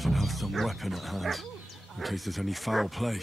Should have some weapon at hand, in case there's any foul play.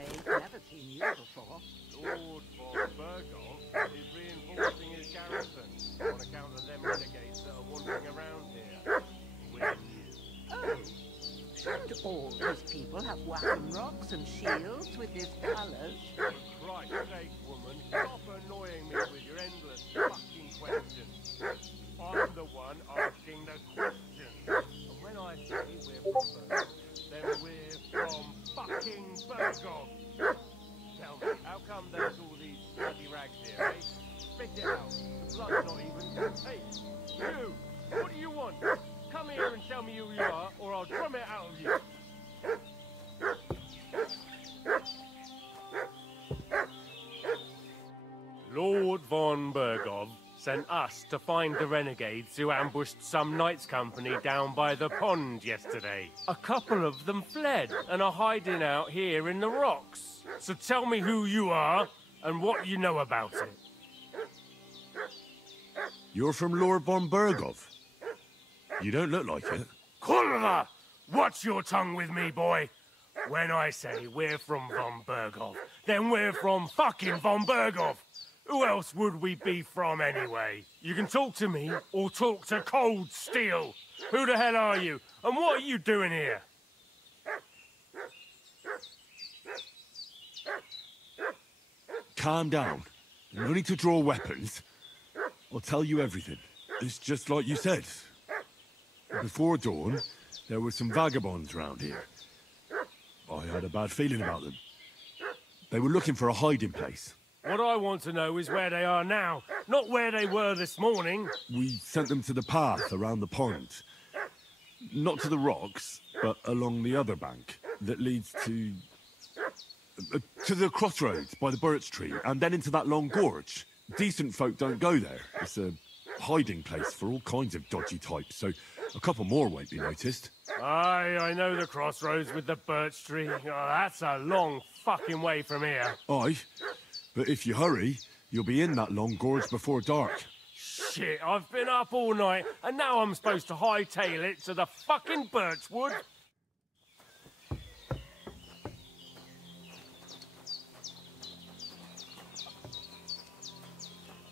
I ain't never seen you before. Lord von Berghoff is reinforcing his garrison on account of them renegades that are wandering around here. We're new. Oh, shouldn't all these people have whack-a rocks and shields with these colours? For Christ's sake, woman, stop annoying me with your endless fucking questions. I'm the one asking the questions. And when I say we're from Berghoff, then we're from fucking Berghoff. Tell me, how come there's all these bloody rags here, eh? Spit it out. The blood's not even... Hey, you! What do you want? Come here and tell me who you are, or I'll drum it out of you. Lord von Berghoff sent us to find the renegades who ambushed some knights' company down by the pond yesterday. A couple of them fled and are hiding out here in the rocks. So tell me who you are and what you know about it. You're from Lord von Berghoff? You don't look like it. Kulva! Watch your tongue with me, boy. When I say we're from von Berghoff, then we're from fucking von Berghoff. Who else would we be from anyway? You can talk to me or talk to cold steel. Who the hell are you? And what are you doing here? Calm down. No need to draw weapons. I'll tell you everything. It's just like you said. Before dawn, there were some vagabonds round here. I had a bad feeling about them. They were looking for a hiding place. What I want to know is where they are now, not where they were this morning. We sent them to the path around the pond. Not to the rocks, but along the other bank that leads to the crossroads by the birch tree, and then into that long gorge. Decent folk don't go there. It's a hiding place for all kinds of dodgy types, so a couple more won't be noticed. Aye, I know the crossroads with the birch tree. Oh, that's a long fucking way from here. Aye, but if you hurry, you'll be in that long gorge before dark. Shit, I've been up all night, and now I'm supposed to hightail it to the fucking birchwood?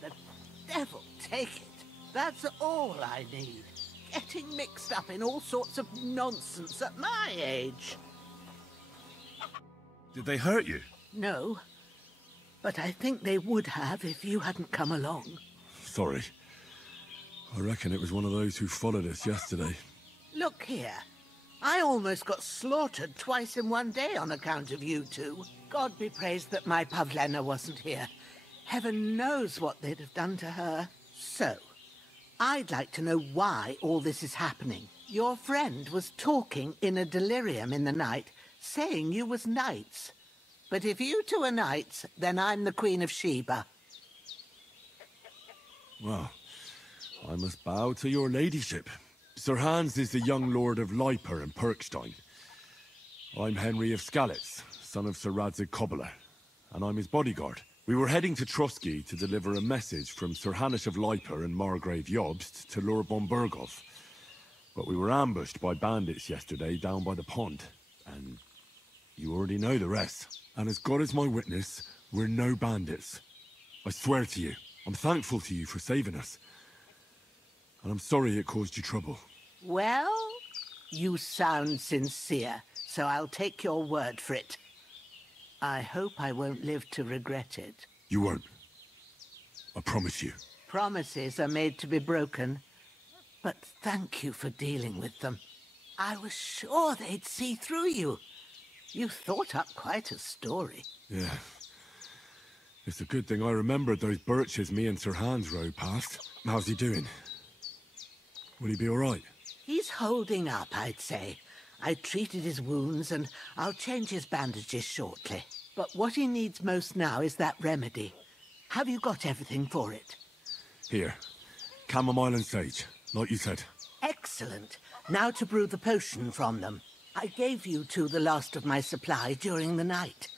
The devil take it. That's all I need. Getting mixed up in all sorts of nonsense at my age. Did they hurt you? No, but I think they would have if you hadn't come along. Sorry. I reckon it was one of those who followed us yesterday. Look here. I almost got slaughtered twice in one day on account of you two. God be praised that my Pavlena wasn't here. Heaven knows what they'd have done to her. So, I'd like to know why all this is happening. Your friend was talking in a delirium in the night, saying you was knights. But if you two are knights, then I'm the Queen of Sheba. Well, I must bow to your ladyship. Sir Hans is the young lord of Leiper and Perkstein. I'm Henry of Skalitz, son of Sir Radzig Cobbler, and I'm his bodyguard. We were heading to Trusky to deliver a message from Sir Hanish of Leiper and Margrave Jobst to Lord von Berghoff. But we were ambushed by bandits yesterday down by the pond, and you already know the rest. And as God is my witness, we're no bandits. I swear to you, I'm thankful to you for saving us. And I'm sorry it caused you trouble. Well, you sound sincere, so I'll take your word for it. I hope I won't live to regret it. You won't. I promise you. Promises are made to be broken, but thank you for dealing with them. I was sure they'd see through you. You thought up quite a story. Yeah. It's a good thing I remembered those birches me and Sir Hans rode past. How's he doing? Will he be all right? He's holding up, I'd say. I treated his wounds and I'll change his bandages shortly. But what he needs most now is that remedy. Have you got everything for it? Here. Chamomile and sage, like you said. Excellent. Now to brew the potion from them. I gave you two the last of my supply during the night.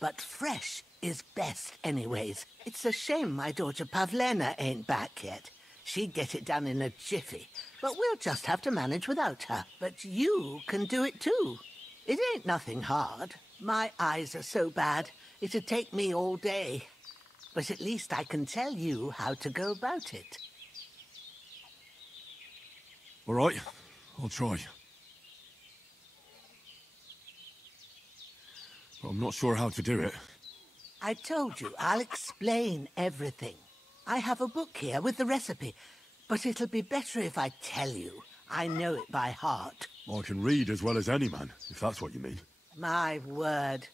But fresh is best anyways. It's a shame my daughter Pavlena ain't back yet. She'd get it done in a jiffy, but we'll just have to manage without her. But you can do it too. It ain't nothing hard. My eyes are so bad, it'd take me all day. But at least I can tell you how to go about it. All right, I'll try. But I'm not sure how to do it. I told you, I'll explain everything. I have a book here with the recipe, but it'll be better if I tell you. I know it by heart. I can read as well as any man, if that's what you mean. My word.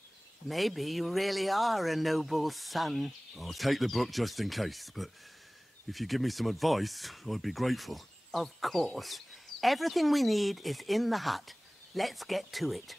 Maybe you really are a noble son. I'll take the book just in case, but if you give me some advice, I'd be grateful. Of course. Everything we need is in the hut. Let's get to it.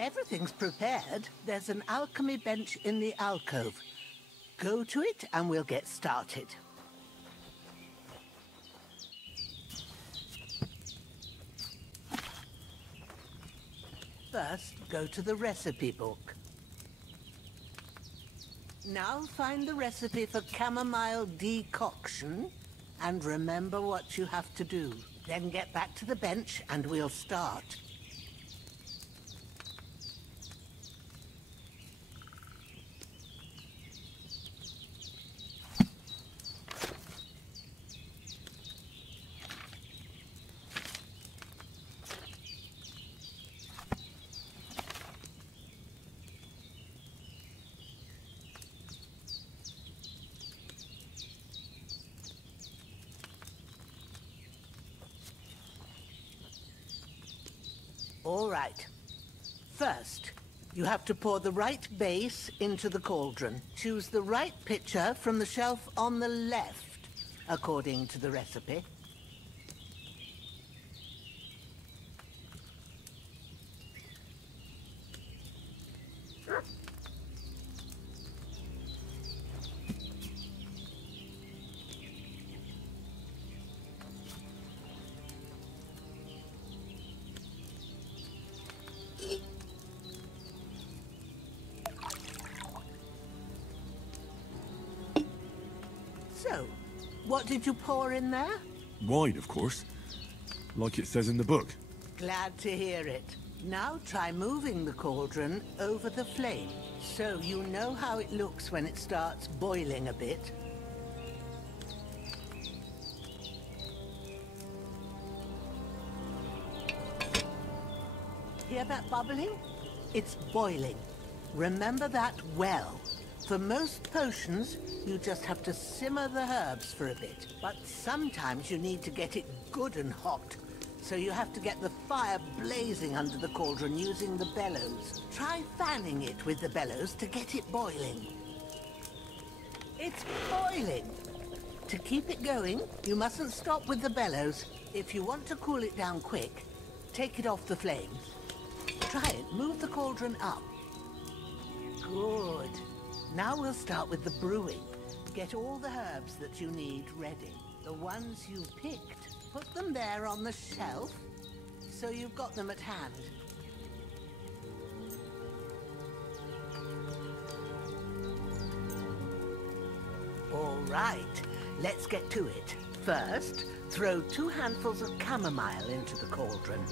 Everything's prepared. There's an alchemy bench in the alcove. Go to it and we'll get started. First, go to the recipe book. Now find the recipe for chamomile decoction and remember what you have to do. Then get back to the bench and we'll start. All right. First, you have to pour the right base into the cauldron. Choose the right pitcher from the shelf on the left, according to the recipe. So, what did you pour in there? Wine, of course. Like it says in the book. Glad to hear it. Now try moving the cauldron over the flame, so you know how it looks when it starts boiling a bit. Hear that bubbling? It's boiling. Remember that well. For most potions, you just have to simmer the herbs for a bit. But sometimes you need to get it good and hot. So you have to get the fire blazing under the cauldron using the bellows. Try fanning it with the bellows to get it boiling. It's boiling! To keep it going, you mustn't stop with the bellows. If you want to cool it down quick, take it off the flames. Try it. Move the cauldron up. Good. Now we'll start with the brewing. Get all the herbs that you need ready. The ones you picked, put them there on the shelf, so you've got them at hand. All right, let's get to it. First, throw 2 handfuls of chamomile into the cauldron.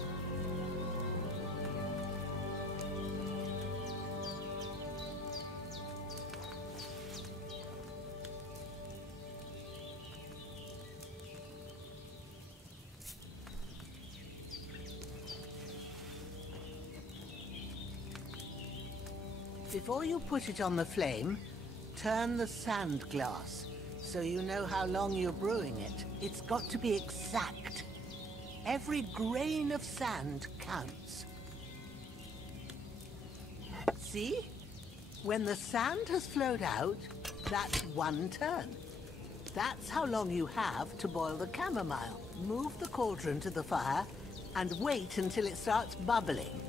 Before you put it on the flame, turn the sand glass so you know how long you're brewing it. It's got to be exact. Every grain of sand counts. See? When the sand has flowed out, that's 1 turn. That's how long you have to boil the chamomile. Move the cauldron to the fire and wait until it starts bubbling.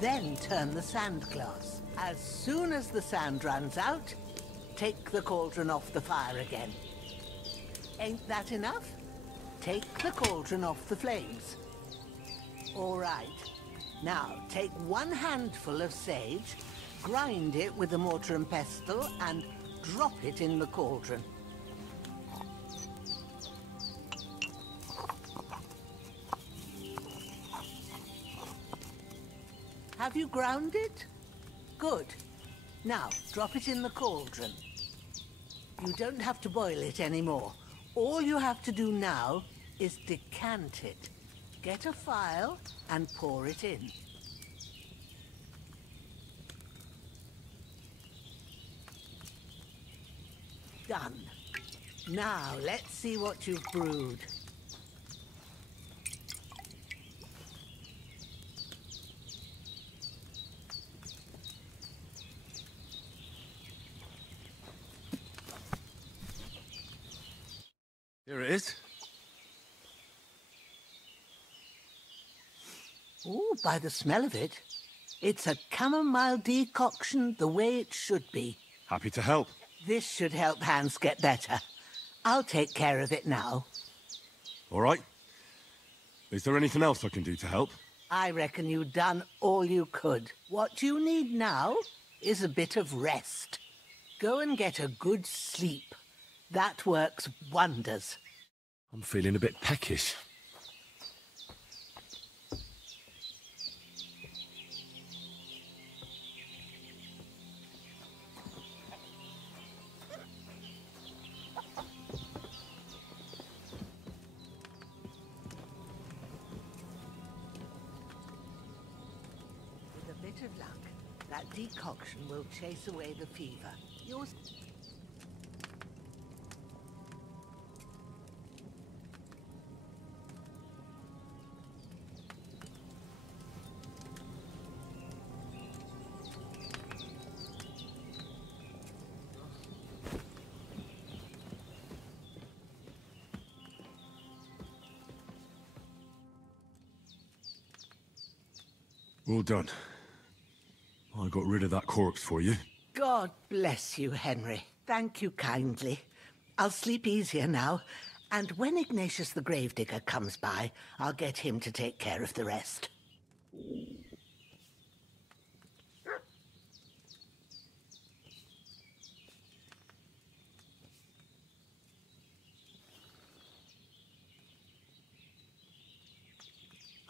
Then turn the sand glass. As soon as the sand runs out, take the cauldron off the fire again. Ain't that enough? Take the cauldron off the flames. All right. Now, take 1 handful of sage, grind it with a mortar and pestle, and drop it in the cauldron. Have you ground it? Good. Now, drop it in the cauldron. You don't have to boil it anymore. All you have to do now is decant it. Get a phial and pour it in. Done. Now, let's see what you've brewed. Here it is. Oh, by the smell of it, it's a chamomile decoction the way it should be. Happy to help. This should help Hans get better. I'll take care of it now. All right. Is there anything else I can do to help? I reckon you've done all you could. What you need now is a bit of rest. Go and get a good sleep. That works wonders. I'm feeling a bit peckish. With a bit of luck, that decoction will chase away the fever. Yours. Well done. I got rid of that corpse for you. God bless you, Henry. Thank you kindly. I'll sleep easier now, and when Ignatius the Gravedigger comes by, I'll get him to take care of the rest.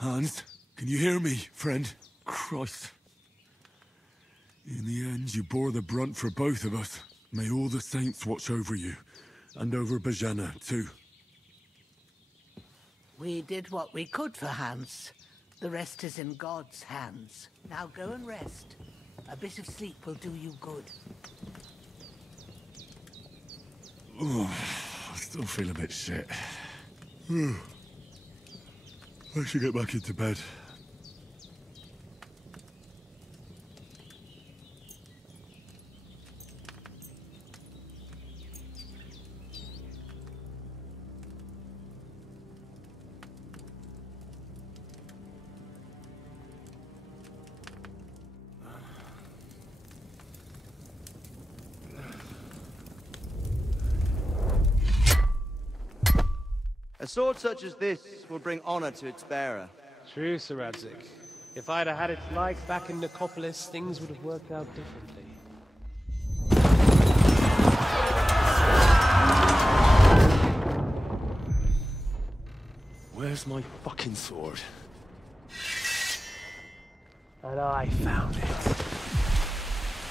Hans, can you hear me, friend? Christ. In the end, you bore the brunt for both of us. May all the saints watch over you, and over Bajana, too. We did what we could for Hans. The rest is in God's hands. Now go and rest. A bit of sleep will do you good. Oh, I still feel a bit shit. I should get back into bed. A sword such as this will bring honor to its bearer. True, Sir Radzik. If I'd have had its like back in Nicopolis, things would have worked out differently. Where's my fucking sword? And I found it.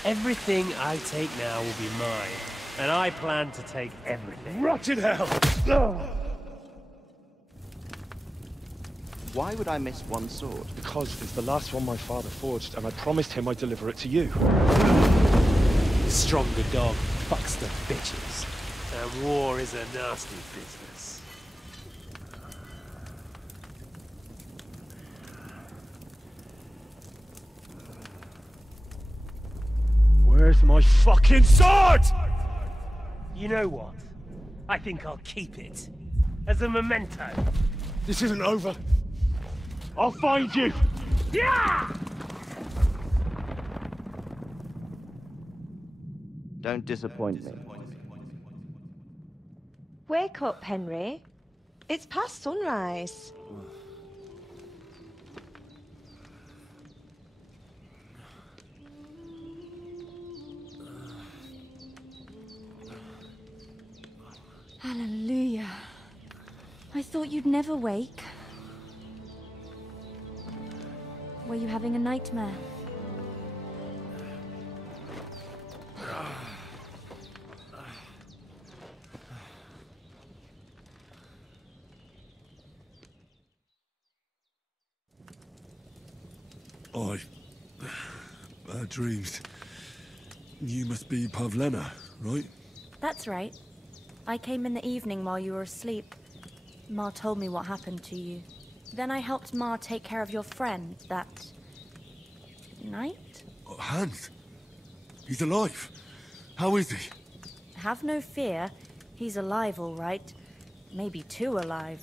Everything I take now will be mine, and I plan to take everything. Rotted hell! Why would I miss one sword? Because it's the last one my father forged, and I promised him I'd deliver it to you. The stronger dog fucks the bitches, and war is a nasty business. Where's my fucking sword? You know what? I think I'll keep it. As a memento. This isn't over. I'll find you! Don't disappoint me. Wake up, Henry. It's past sunrise. Hallelujah. I thought you'd never wake. Were you having a nightmare? Bad dreams. You must be Pavlena, right? That's right. I came in the evening while you were asleep. Ma told me what happened to you. Then I helped Ma take care of your friend that night? Oh, Hans! He's alive! How is he? Have no fear. He's alive, all right. Maybe too alive.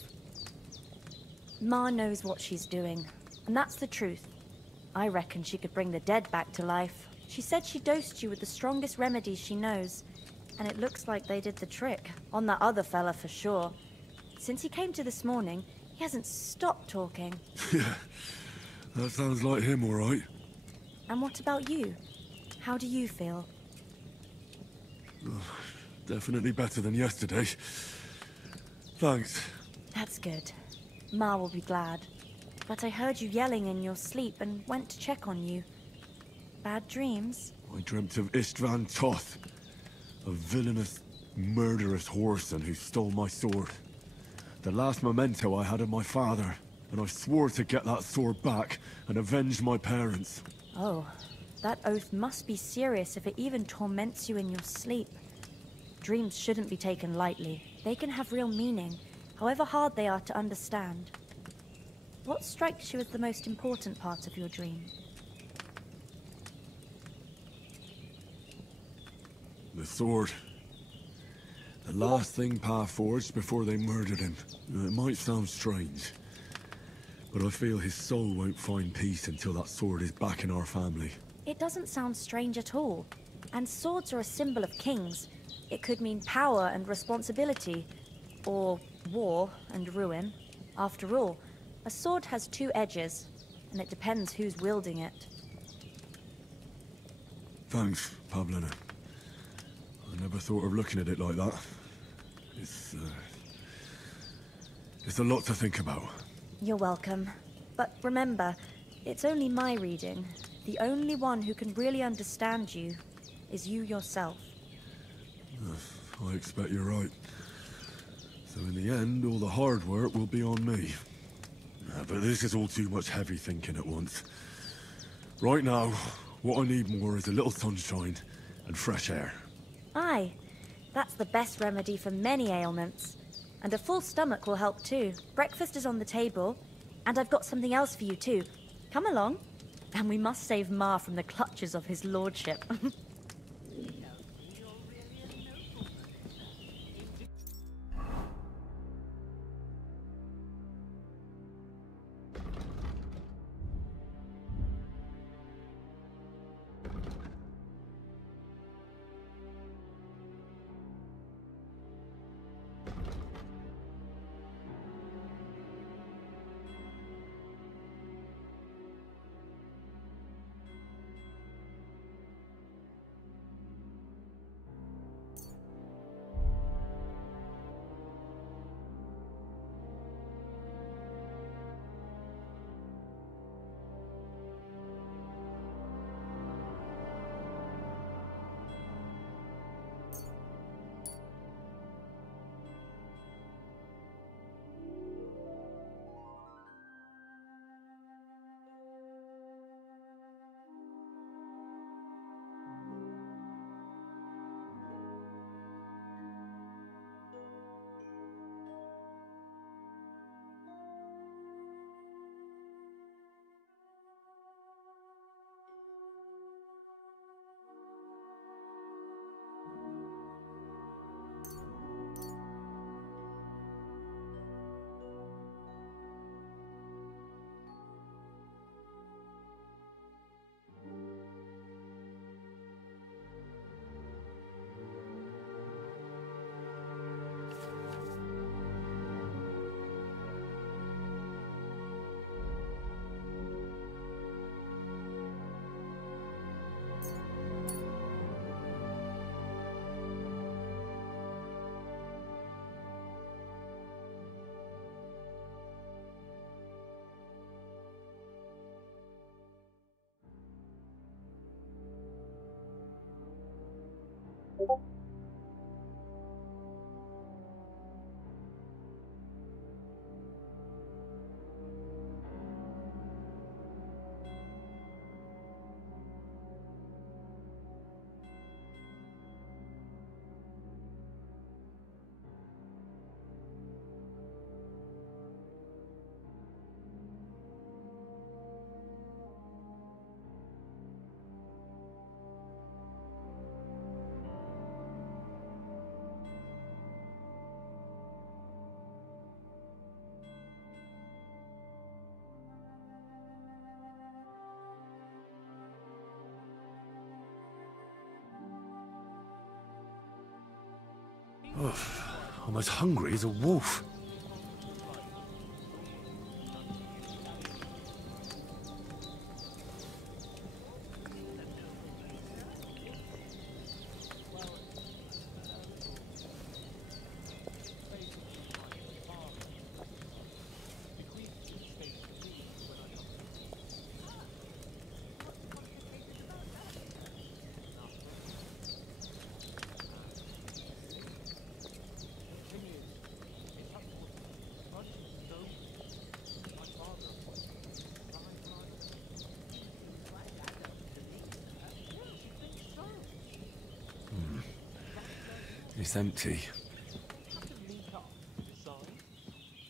Ma knows what she's doing, and that's the truth. I reckon she could bring the dead back to life. She said she dosed you with the strongest remedies she knows, and it looks like they did the trick. On that other fella for sure. Since he came to this morning, he hasn't stopped talking. Yeah, that sounds like him, all right. And what about you? How do you feel? Definitely better than yesterday. Thanks. That's good. Ma will be glad. But I heard you yelling in your sleep and went to check on you. Bad dreams? I dreamt of Istvan Toth, a villainous, murderous whoreson who stole my sword. The last memento I had of my father, and I swore to get that sword back and avenge my parents. Oh, that oath must be serious if it even torments you in your sleep. Dreams shouldn't be taken lightly. They can have real meaning, however hard they are to understand. What strikes you as the most important part of your dream? The sword. The last thing Pa forged before they murdered him. It might sound strange, but I feel his soul won't find peace until that sword is back in our family. It doesn't sound strange at all. And swords are a symbol of kings. It could mean power and responsibility, or war and ruin. After all, a sword has two edges, and it depends who's wielding it. Thanks, Pavlena. I never thought of looking at it like that. It's a lot to think about. You're welcome. But remember, it's only my reading. The only one who can really understand you is you yourself. I expect you're right. So in the end, all the hard work will be on me. But this is all too much heavy thinking at once. Right now, what I need more is a little sunshine and fresh air. Aye, that's the best remedy for many ailments. And a full stomach will help too. Breakfast is on the table, and I've got something else for you too. Come along, and we must save Ma from the clutches of his lordship. I'm as hungry as a wolf. It's empty.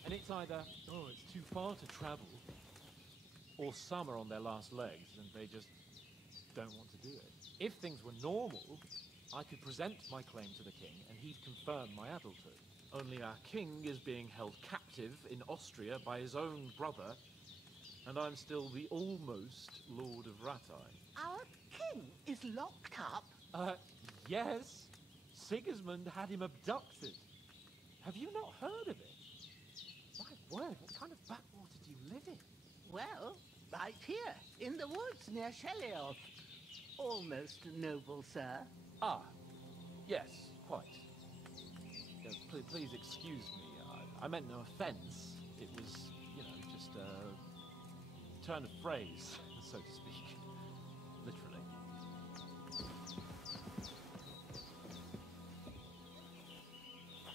And it's either, oh, it's too far to travel, or some are on their last legs and they just don't want to do it. If things were normal, I could present my claim to the king and he'd confirm my adulthood. Only our king is being held captive in Austria by his own brother, and I'm still the almost Lord of Rattay. Our king is locked up? Yes. Sigismund had him abducted. Have you not heard of it? My word, what kind of backwater do you live in? Well, right here, in the woods near Shellyoff. Almost noble, sir. Ah, yes, quite. Please excuse me. I meant no offense. It was, just a turn of phrase, so to speak. Literally.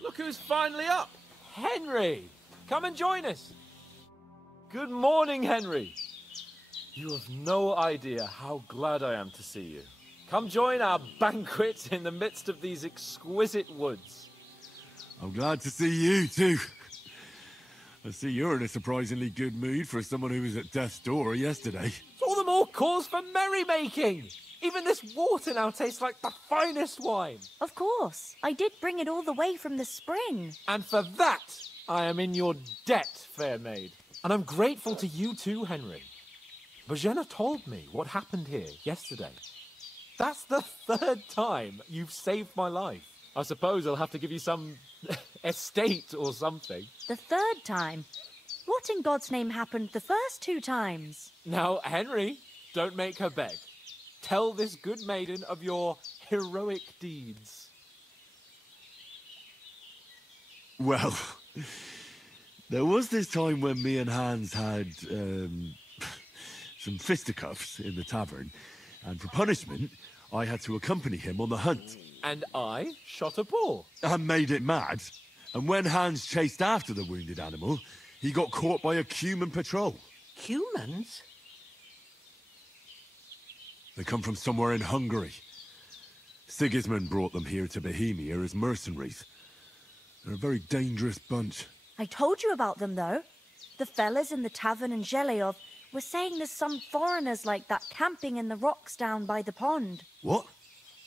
Look who's finally up! Henry! Come and join us! Good morning, Henry! You have no idea how glad I am to see you. Come join our banquet in the midst of these exquisite woods. I'm glad to see you, too. I see you're in a surprisingly good mood for someone who was at death's door yesterday. It's all the more cause for merrymaking! Even this water now tastes like the finest wine. Of course. I did bring it all the way from the spring. And for that, I am in your debt, fair maid. And I'm grateful to you too, Henry. Bojena told me what happened here yesterday. That's the third time you've saved my life. I suppose I'll have to give you some estate or something. The third time? What in God's name happened the first 2 times? Now, Henry, don't make her beg. Tell this good maiden of your heroic deeds. Well, there was this time when me and Hans had some fisticuffs in the tavern, and for punishment, I had to accompany him on the hunt. And I shot a boar. And made it mad. And when Hans chased after the wounded animal, he got caught by a Cuman patrol. Humans? They come from somewhere in Hungary. Sigismund brought them here to Bohemia as mercenaries. They're a very dangerous bunch. I told you about them, though. The fellas in the tavern in Zheleyov were saying there's some foreigners like that camping in the rocks down by the pond. What?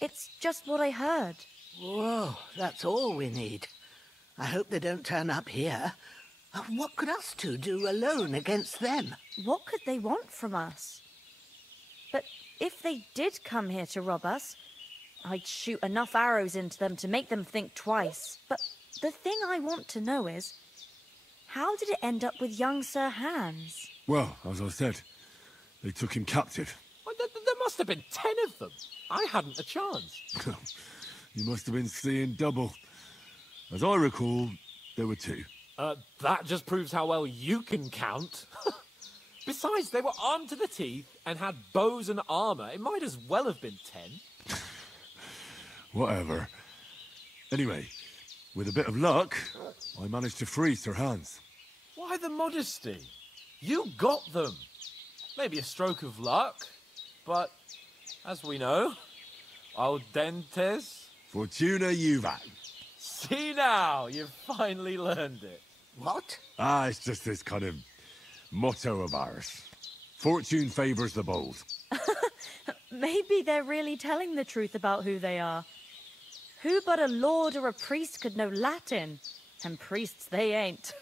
It's just what I heard. Whoa, that's all we need. I hope they don't turn up here. What could us two do alone against them? What could they want from us? But if they did come here to rob us, I'd shoot enough arrows into them to make them think twice. But the thing I want to know is, how did it end up with young Sir Hans? Well, as I said, they took him captive. Well, there must have been 10 of them. I hadn't a chance. You must have been seeing double. As I recall, there were 2. That just proves how well you can count. Besides, they were armed to the teeth and had bows and armor. It might as well have been 10. Whatever. Anyway, with a bit of luck, I managed to free Sir Hans. Why the modesty? You got them. Maybe a stroke of luck, but as we know, audentes. Fortuna juvat. See now, you've finally learned it. What? Ah, it's just this kind of motto of ours. Fortune favors the bold. Maybe they're really telling the truth about who they are. Who but a lord or a priest could know Latin? And priests they ain't.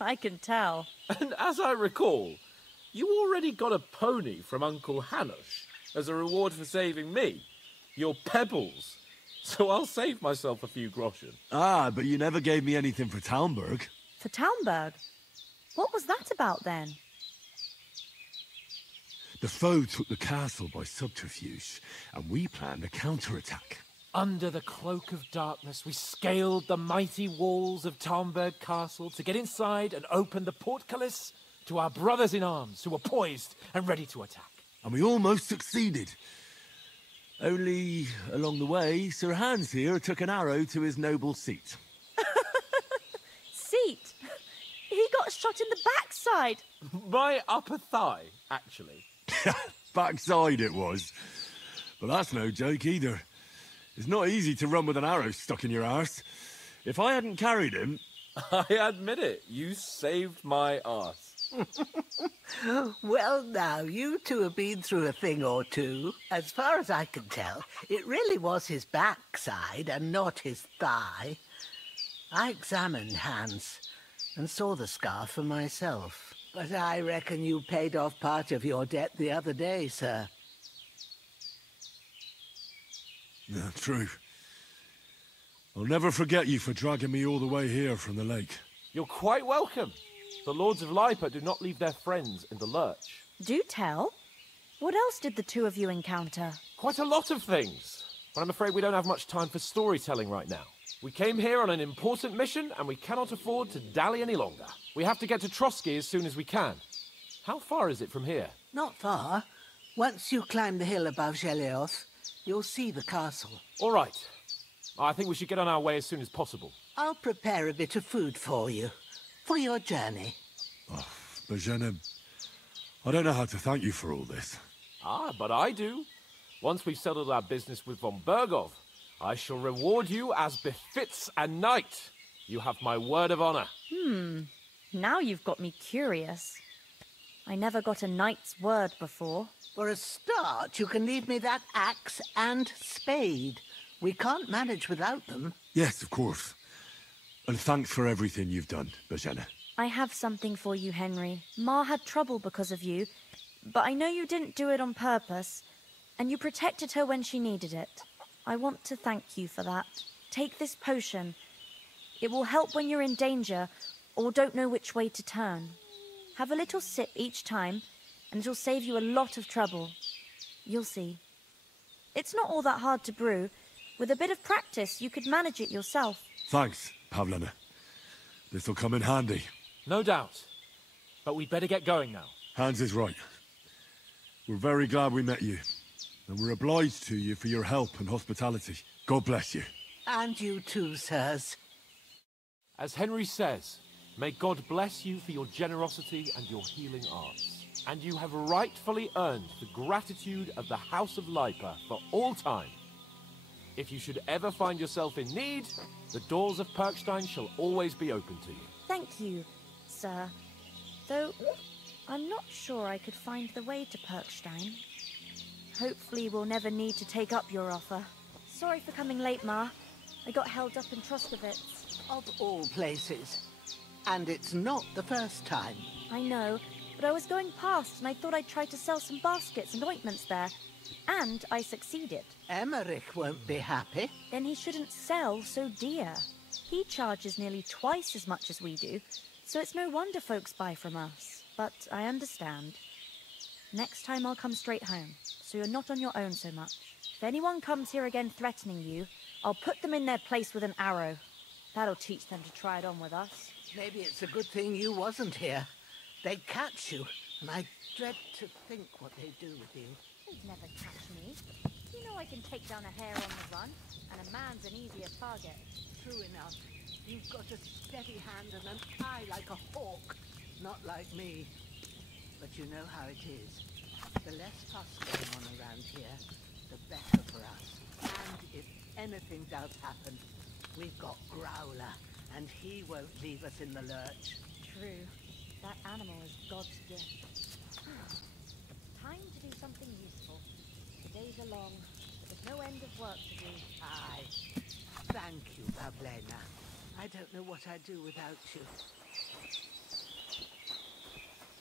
I can tell. And as I recall, you already got a pony from Uncle Hanush as a reward for saving me. Your pebbles. So I'll save myself a few groschen. Ah, but you never gave me anything for Talmberg. For Talmberg? What was that about then? The foe took the castle by subterfuge, and we planned a counterattack. Under the cloak of darkness, we scaled the mighty walls of Talmberg Castle to get inside and open the portcullis to our brothers in arms who were poised and ready to attack. And we almost succeeded. Only, along the way, Sir Hans here took an arrow to his noble seat. Seat? He got shot in the backside. My upper thigh, actually. Backside it was. But that's no joke either. It's not easy to run with an arrow stuck in your arse. If I hadn't carried him... I admit it, you saved my arse. Well, now, you two have been through a thing or two. As far as I can tell, it really was his backside and not his thigh. I examined Hans and saw the scar for myself. But I reckon you paid off part of your debt the other day, sir. Yeah, true. I'll never forget you for dragging me all the way here from the lake. You're quite welcome. The Lords of Lipa do not leave their friends in the lurch. Do tell. What else did the two of you encounter? Quite a lot of things. But I'm afraid we don't have much time for storytelling right now. We came here on an important mission, and we cannot afford to dally any longer. We have to get to Trotsky as soon as we can. How far is it from here? Not far. Once you climb the hill above Geleoth, you'll see the castle. All right. I think we should get on our way as soon as possible. I'll prepare a bit of food for you, for your journey. Oh, Bozhena, I don't know how to thank you for all this. Ah, but I do. Once we've settled our business with von Bergov, I shall reward you as befits a knight. You have my word of honor. Now you've got me curious. I never got a knight's word before. For a start, you can leave me that axe and spade. We can't manage without them. Yes, of course. And thanks for everything you've done, Bozhena. I have something for you, Henry. Ma had trouble because of you, but I know you didn't do it on purpose, and you protected her when she needed it. I want to thank you for that. Take this potion. It will help when you're in danger or don't know which way to turn. Have a little sip each time, and it'll save you a lot of trouble. You'll see. It's not all that hard to brew. With a bit of practice, you could manage it yourself. Thanks, Pavlena. This'll come in handy. No doubt. But we'd better get going now. Hans is right. We're very glad we met you. And we're obliged to you for your help and hospitality. God bless you. And you too, sirs. As Henry says, may God bless you for your generosity and your healing arts. And you have rightfully earned the gratitude of the House of Lipa for all time. If you should ever find yourself in need, the doors of Perkstein shall always be open to you. Thank you, sir. Though, I'm not sure I could find the way to Perkstein. Hopefully we'll never need to take up your offer. Sorry for coming late, Ma. I got held up in Troskowitz. Of all places. And it's not the first time. I know, but I was going past and I thought I'd try to sell some baskets and ointments there. And I succeeded. Emmerich won't be happy. Then he shouldn't sell so dear. He charges nearly twice as much as we do, so it's no wonder folks buy from us. But I understand. Next time I'll come straight home, so you're not on your own so much. If anyone comes here again threatening you, I'll put them in their place with an arrow. That'll teach them to try it on with us. Maybe it's a good thing you wasn't here. They'd catch you, and I dread to think what they'd do with you. They'd never catch me. You know I can take down a hare on the run, and a man's an easier target. True enough. You've got a steady hand and an eye like a hawk. Not like me. But you know how it is. The less fuss going on around here, the better for us. And if anything does happen, we've got Growler, and he won't leave us in the lurch. True. That animal is God's gift. Time to do something useful. The days are long, but there's no end of work to do. Aye. Thank you, Pavlena. I don't know what I'd do without you.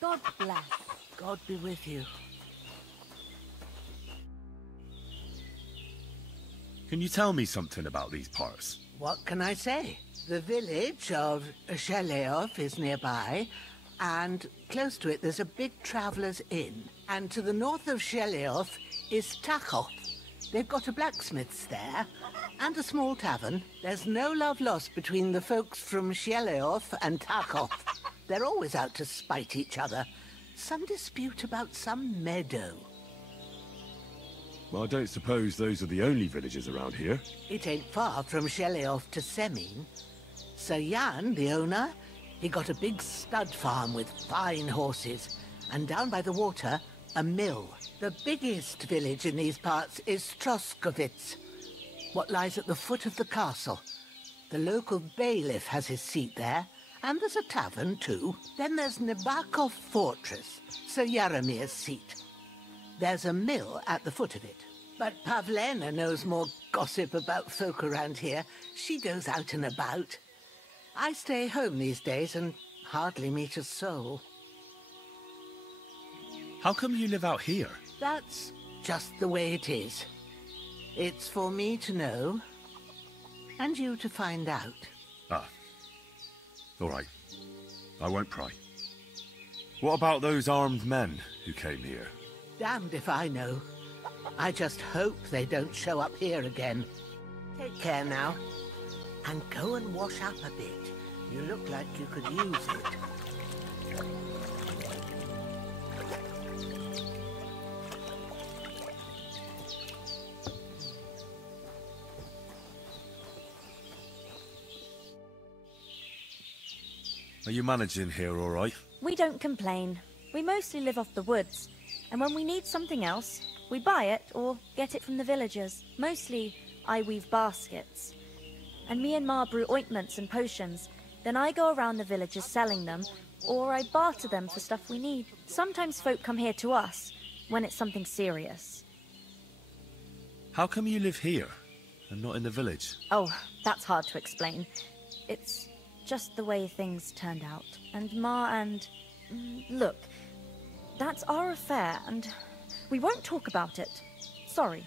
God bless. God be with you. Can you tell me something about these parts? What can I say? The village of Sheleov is nearby, and close to it there's a big traveller's inn. And to the north of Sheleov is Takhov. They've got a blacksmith's there, and a small tavern. There's no love lost between the folks from Sheleov and Takhov. They're always out to spite each other. Some dispute about some meadow. Well, I don't suppose those are the only villages around here. It ain't far from Sheleov to Semin. Sir Jan, the owner, he got a big stud farm with fine horses, and down by the water, a mill. The biggest village in these parts is Troskovitz, what lies at the foot of the castle. The local bailiff has his seat there, and there's a tavern too. Then there's Nebakov Fortress, Sir Yaramir's seat. There's a mill at the foot of it. But Pavlena knows more gossip about folk around here. She goes out and about. I stay home these days and hardly meet a soul. How come you live out here? That's just the way it is. It's for me to know, and you to find out. Ah. All right. I won't pry. What about those armed men who came here? Damned if I know. I just hope they don't show up here again. Take care now. And go and wash up a bit. You look like you could use it. Are you managing here all right? We don't complain. We mostly live off the woods, and when we need something else, we buy it or get it from the villagers. Mostly, I weave baskets. And me and Ma brew ointments and potions. Then I go around the villages selling them, or I barter them for stuff we need. Sometimes folk come here to us, when it's something serious. How come you live here, and not in the village? Oh, that's hard to explain. It's just the way things turned out. And Ma and... Look, that's our affair, and we won't talk about it. Sorry.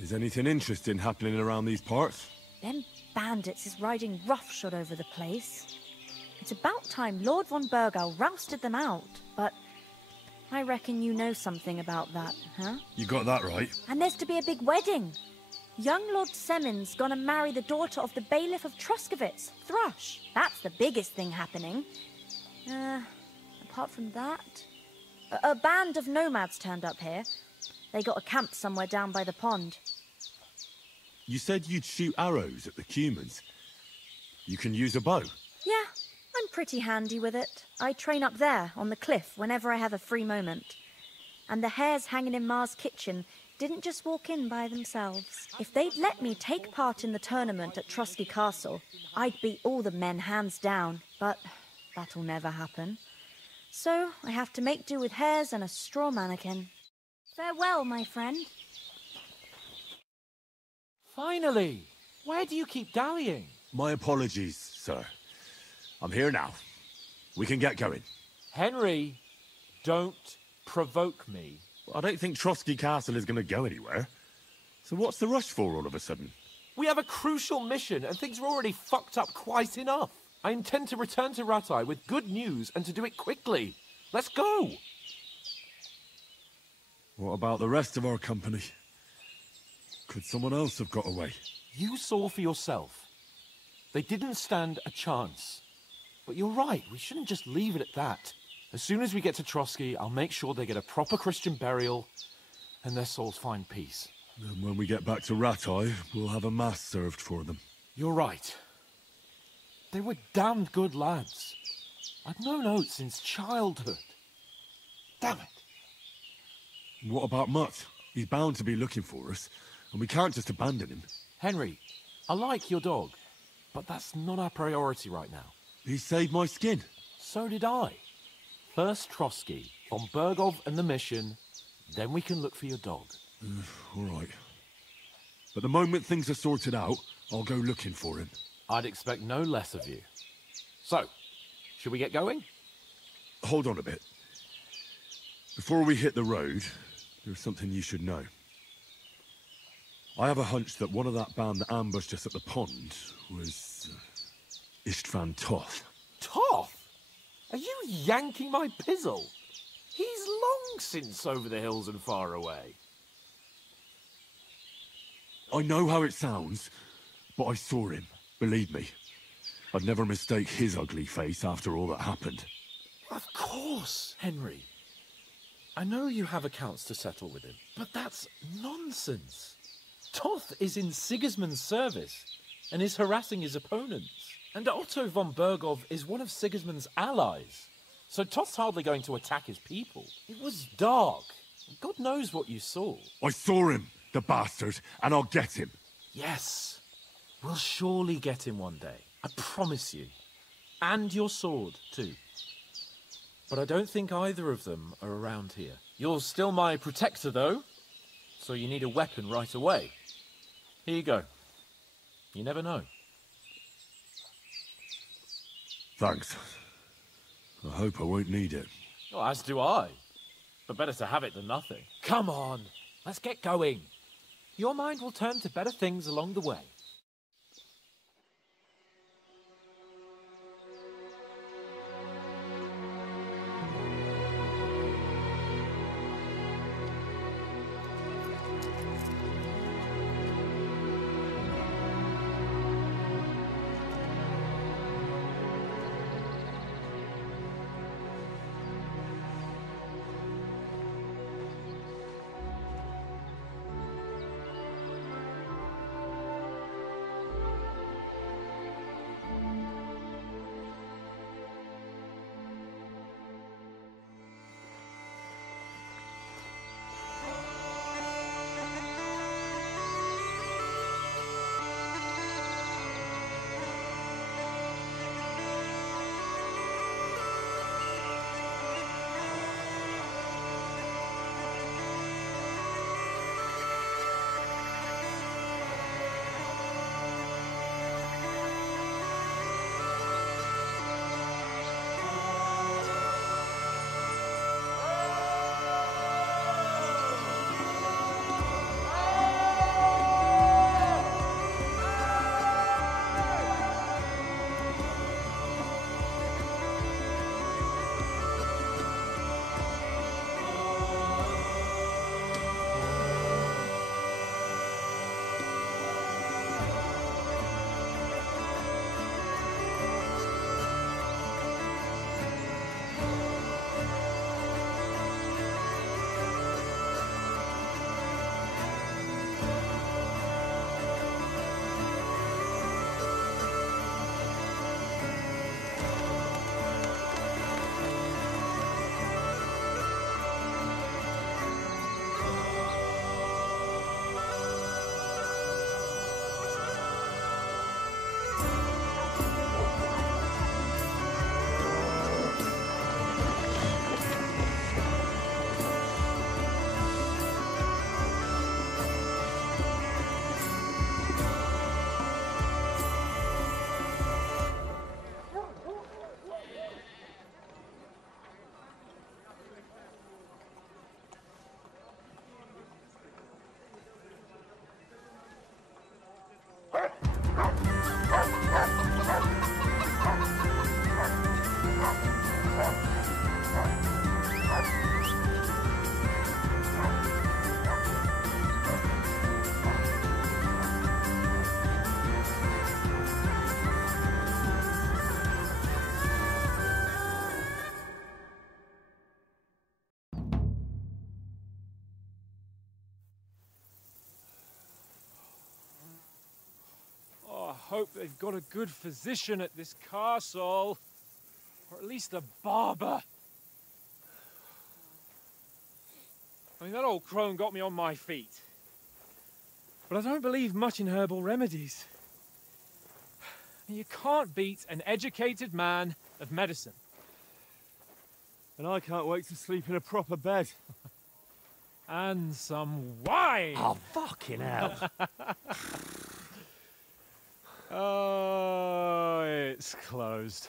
Is anything interesting happening around these parts? Them bandits is riding roughshod over the place. It's about time Lord von Burgau rousted them out, but I reckon you know something about that, huh? You got that right. And there's to be a big wedding. Young Lord Semin's gonna marry the daughter of the bailiff of Troskovitz, Thrush. That's the biggest thing happening. Apart from that... A band of nomads turned up here. They got a camp somewhere down by the pond. You said you'd shoot arrows at the Cumans. You can use a bow? Yeah, I'm pretty handy with it. I train up there, on the cliff, whenever I have a free moment. And the hares hanging in Ma's kitchen didn't just walk in by themselves. If they'd let me take part in the tournament at Trosky Castle, I'd beat all the men hands down, but that'll never happen. So I have to make do with hares and a straw mannequin. Farewell, my friend. Finally! Where do you keep dallying? My apologies, sir. I'm here now. We can get going. Henry, don't provoke me. I don't think Trosky Castle is going to go anywhere. So what's the rush for all of a sudden? We have a crucial mission, and things are already fucked up quite enough. I intend to return to Ratai with good news, and to do it quickly. Let's go! What about the rest of our company? Could someone else have got away? You saw for yourself. They didn't stand a chance. But you're right, we shouldn't just leave it at that. As soon as we get to Trosky, I'll make sure they get a proper Christian burial, and their souls find peace. And when we get back to Rattay, we'll have a mass served for them. You're right. They were damned good lads. I've known Oates since childhood. Damn it. What about Mutt? He's bound to be looking for us, and we can't just abandon him. Henry, I like your dog, but that's not our priority right now. He saved my skin. So did I. First Trotsky, von Bergov and the mission, then we can look for your dog. All right. But the moment things are sorted out, I'll go looking for him. I'd expect no less of you. So, should we get going? Hold on a bit. Before we hit the road, there's something you should know. I have a hunch that one of that band that ambushed us at the pond was Istvan Toth. Toth? Are you yanking my pizzle? He's long since over the hills and far away. I know how it sounds, but I saw him. Believe me. I'd never mistake his ugly face after all that happened. Of course, Henry. I know you have accounts to settle with him, but that's nonsense. Toth is in Sigismund's service and is harassing his opponents. And Otto von Bergov is one of Sigismund's allies. So Toth's hardly going to attack his people. It was dark. God knows what you saw. I saw him, the bastard, and I'll get him. Yes. We'll surely get him one day. I promise you. And your sword, too. But I don't think either of them are around here. You're still my protector, though. So you need a weapon right away. Here you go. You never know. Thanks. I hope I won't need it. Well, as do I. But better to have it than nothing. Come on, let's get going. Your mind will turn to better things along the way. hope they've got a good physician at this castle. Or at least a barber. I mean, that old crone got me on my feet. But I don't believe much in herbal remedies. You can't beat an educated man of medicine. And I can't wait to sleep in a proper bed. And some wine! Oh, fucking hell. Oh, it's closed.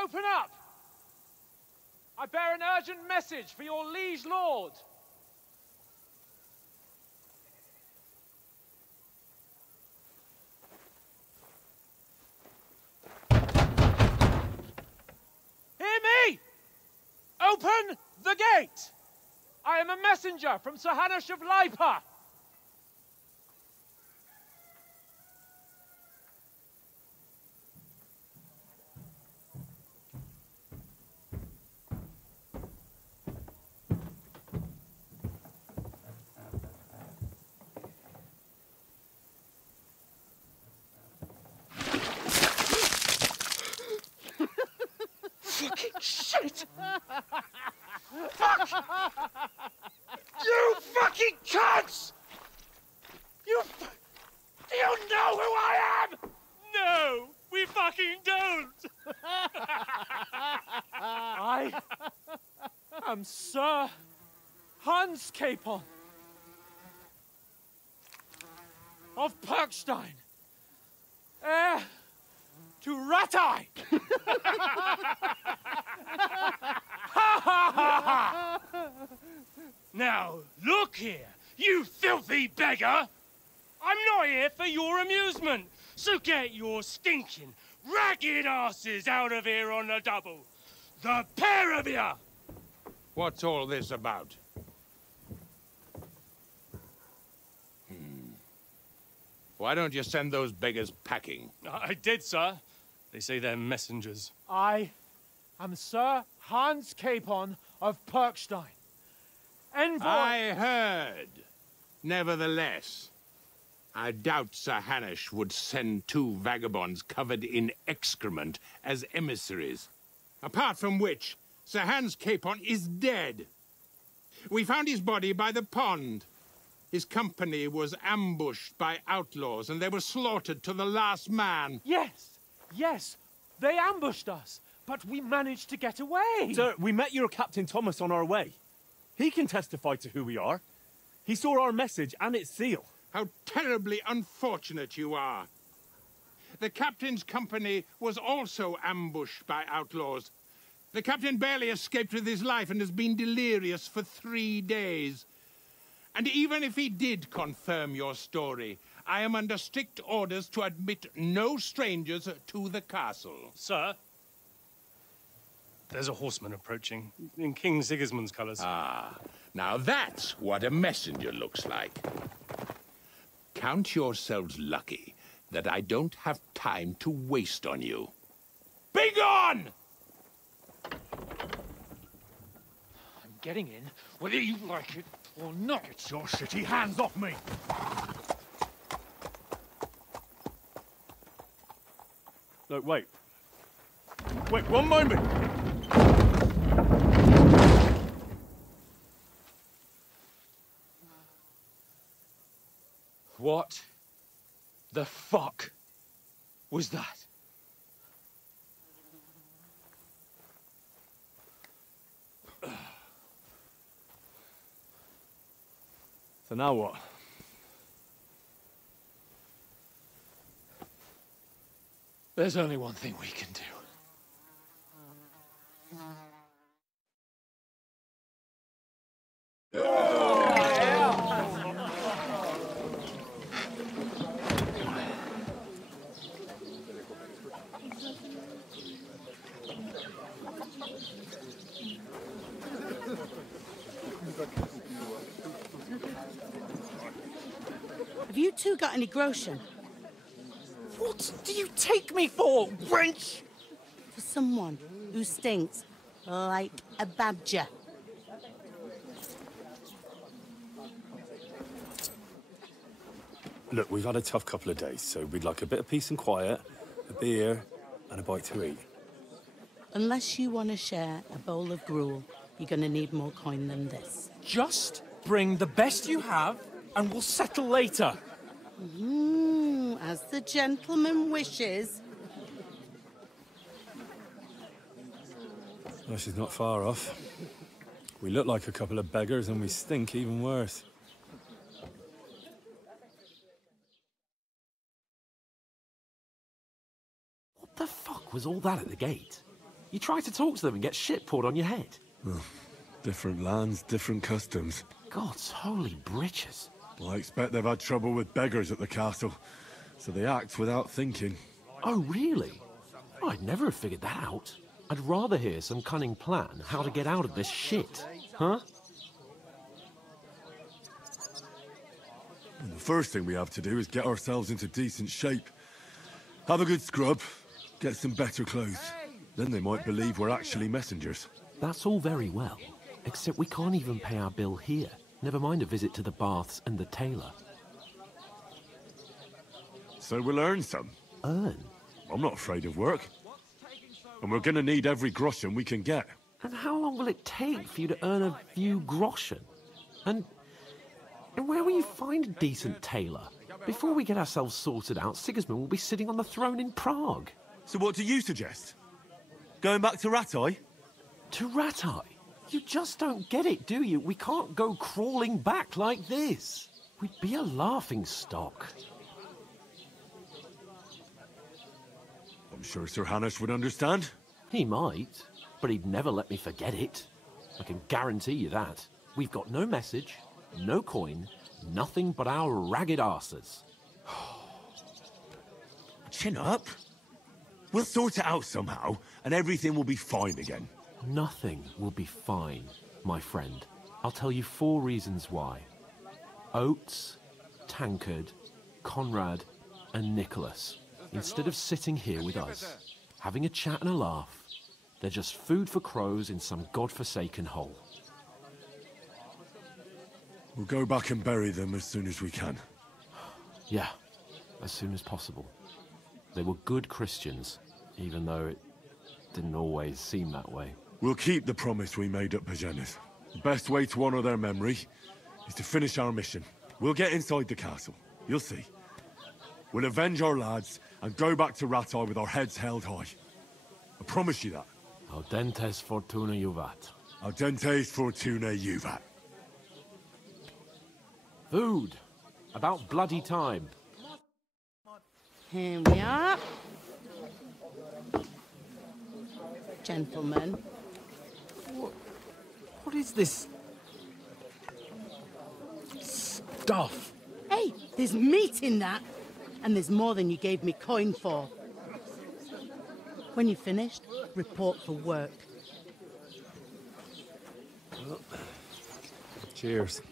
Open up! I bear an urgent message for your liege lord. Hear me! Open the gate! I am a messenger from Sir Hanush of Lipa. Fucking shit! Fuck! You fucking cunts! Do you know who I am? No, we fucking don't! I am Sir Hans Capon of Perkstein, heir to Ratai! Now, look here, you filthy beggar! I'm not here for your amusement, so get your stinking, ragged asses out of here on the double. The pair of you! What's all this about? Why don't you send those beggars packing? I did, sir. They say they're messengers. I am Sir Hans Capon of Perkstein, envoy... I heard. Nevertheless, I doubt Sir Hanush would send two vagabonds covered in excrement as emissaries. Apart from which, Sir Hans Capon is dead. We found his body by the pond. His company was ambushed by outlaws, and they were slaughtered to the last man. Yes, yes, they ambushed us, but we managed to get away. Sir, we met your Captain Thomas on our way. He can testify to who we are. He saw our message and its seal. How terribly unfortunate you are. The captain's company was also ambushed by outlaws. The captain barely escaped with his life and has been delirious for 3 days. And even if he did confirm your story, I am under strict orders to admit no strangers to the castle. Sir, there's a horseman approaching, in King Sigismund's colours. Ah, now that's what a messenger looks like. Count yourselves lucky that I don't have time to waste on you. Be gone! I'm getting in, whether you like it or not. Get your shitty hands off me! No, wait. Wait, one moment! What the fuck was that? So now what? There's only one thing we can do. Have you two got any groschen? What do you take me for, wench? For someone who stinks like a badger. Look, we've had a tough couple of days, so we'd like a bit of peace and quiet, a beer, and a bite to eat. Unless you want to share a bowl of gruel, you're going to need more coin than this. Just bring the best you have, and we'll settle later. As the gentleman wishes. Well, she's not far off. We look like a couple of beggars, and we stink even worse. What the fuck was all that at the gate? You try to talk to them and get shit poured on your head. Different lands, different customs. God's holy britches. Well, I expect they've had trouble with beggars at the castle, so they act without thinking. Oh, really? I'd never have figured that out. I'd rather hear some cunning plan how to get out of this shit, huh? And the first thing we have to do is get ourselves into decent shape. Have a good scrub, get some better clothes. Then they might believe we're actually messengers. That's all very well, except we can't even pay our bill here. Never mind a visit to the baths and the tailor. So we'll earn some. Earn? I'm not afraid of work. And we're gonna need every groschen we can get. And how long will it take for you to earn a few groschen? And where will you find a decent tailor? Before we get ourselves sorted out, Sigismund will be sitting on the throne in Prague. So what do you suggest? Going back to Ratai? To Ratai? You just don't get it, do you? We can't go crawling back like this. We'd be a laughing stock. I'm sure Sir Hanush would understand. He might, but he'd never let me forget it. I can guarantee you that. We've got no message, no coin, nothing but our ragged arses. Chin up. We'll sort it out somehow, and everything will be fine again. Nothing will be fine, my friend. I'll tell you 4 reasons why. Oates, Tankard, Conrad, and Nicholas. Instead of sitting here with us, having a chat and a laugh, they're just food for crows in some godforsaken hole. We'll go back and bury them as soon as we can. Yeah, as soon as possible. They were good Christians, even though it didn't always seem that way. We'll keep the promise we made at Pagenis. The best way to honor their memory is to finish our mission. We'll get inside the castle. You'll see. We'll avenge our lads and go back to Ratai with our heads held high. I promise you that. Audentes fortuna juvat. Audentes fortuna juvat. Food. About bloody time. Here we are. Gentlemen. What is this stuff? Hey, there's meat in that. And there's more than you gave me coin for. When you're finished, report for work. Cheers.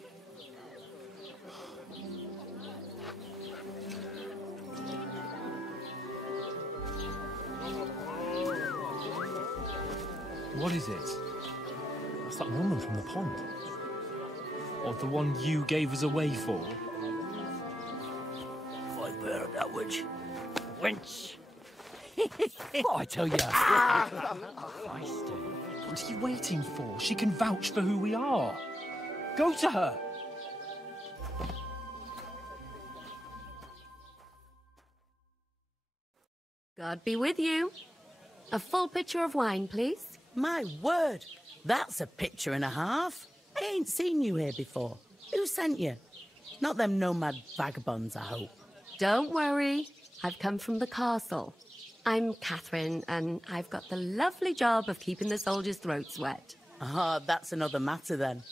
What is it? It's that woman from the pond. Or the one you gave us away for? I bear that witch. Wench! What I tell you? Christ, what are you waiting for? She can vouch for who we are. Go to her. God be with you. A full pitcher of wine, please. My word, that's a picture and a half. I ain't seen you here before. Who sent you? Not them nomad vagabonds, I hope. Don't worry. I've come from the castle. I'm Catherine, and I've got the lovely job of keeping the soldiers' throats wet. Ah, that's another matter then.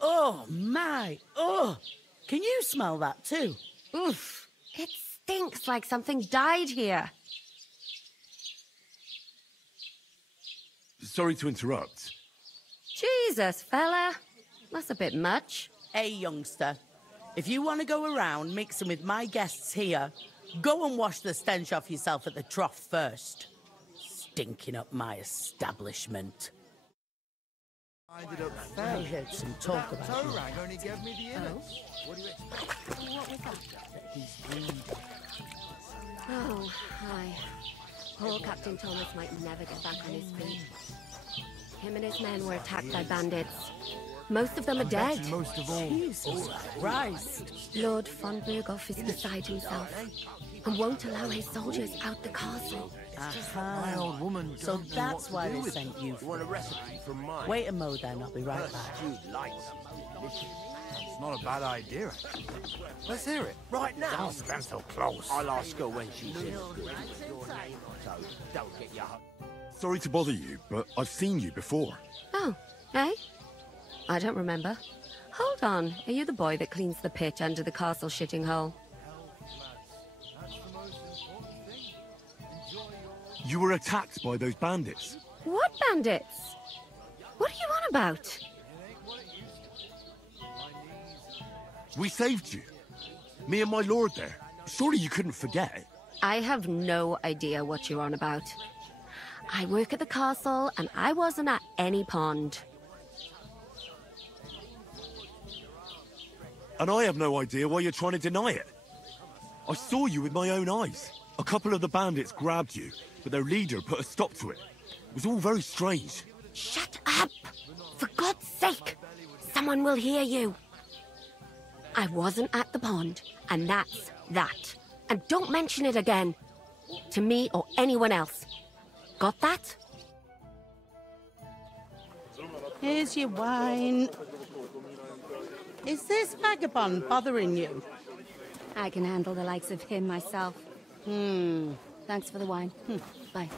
Oh, my. Oh, can you smell that too? Oof. It stinks like something died here. Sorry to interrupt. Jesus, fella. That's a bit much. Hey, youngster. If you want to go around mixing with my guests here, go and wash the stench off yourself at the trough first. Stinking up my establishment. I ended up I failing. heard some talk That about toe you. rag only gave me the innards. What do you expect? What was that? That he's greedy. Oh, hi. Poor Captain Thomas might never get back on his feet. Him and his men were attacked by bandits. Most of them are dead. Most of all. Jesus Christ. Lord von Berghoff is beside himself and won't allow his soldiers out the castle. My old woman. So don't know that's what why to do they with sent it. you want a for it. recipe from mine? Wait a mo then, I'll be right back. Stewed lights. It's not a bad idea. Let's hear it. Right now. Don't stand so close. I'll ask her when she's in. So don't get your... Sorry to bother you, but I've seen you before. Oh, eh? I don't remember. Hold on, are you the boy that cleans the pit under the castle shitting hole? You were attacked by those bandits. What bandits? What are you on about? We saved you. Me and my lord there. Surely you couldn't forget. I have no idea what you're on about. I work at the castle and I wasn't at any pond. And I have no idea why you're trying to deny it. I saw you with my own eyes. A couple of the bandits grabbed you, but their leader put a stop to it. It was all very strange. Shut up! For God's sake! Someone will hear you. I wasn't at the pond, and that's that. And don't mention it again. To me or anyone else. Got that? Here's your wine. Is this vagabond bothering you? I can handle the likes of him myself. Thanks for the wine. Bye.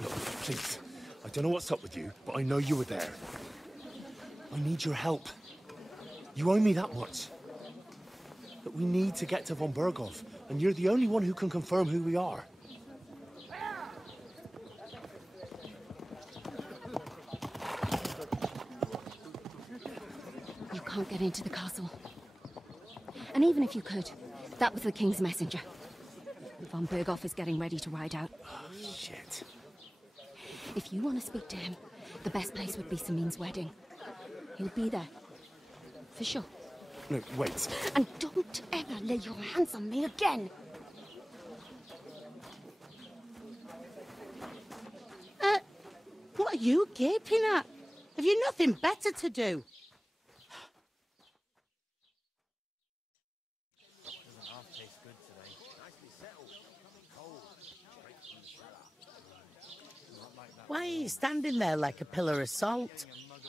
Look, please. I don't know what's up with you, but I know you were there. I need your help. You owe me that much. But we need to get to von Berghoff, and you're the only one who can confirm who we are. You can't get into the castle. And even if you could, that was the King's messenger. Von Berghoff is getting ready to ride out. Shit. If you want to speak to him, the best place would be Samin's wedding. He'll be there. For sure. No, wait. And don't ever lay your hands on me again! What are you gaping at? Have you nothing better to do? Why are you standing there like a pillar of salt?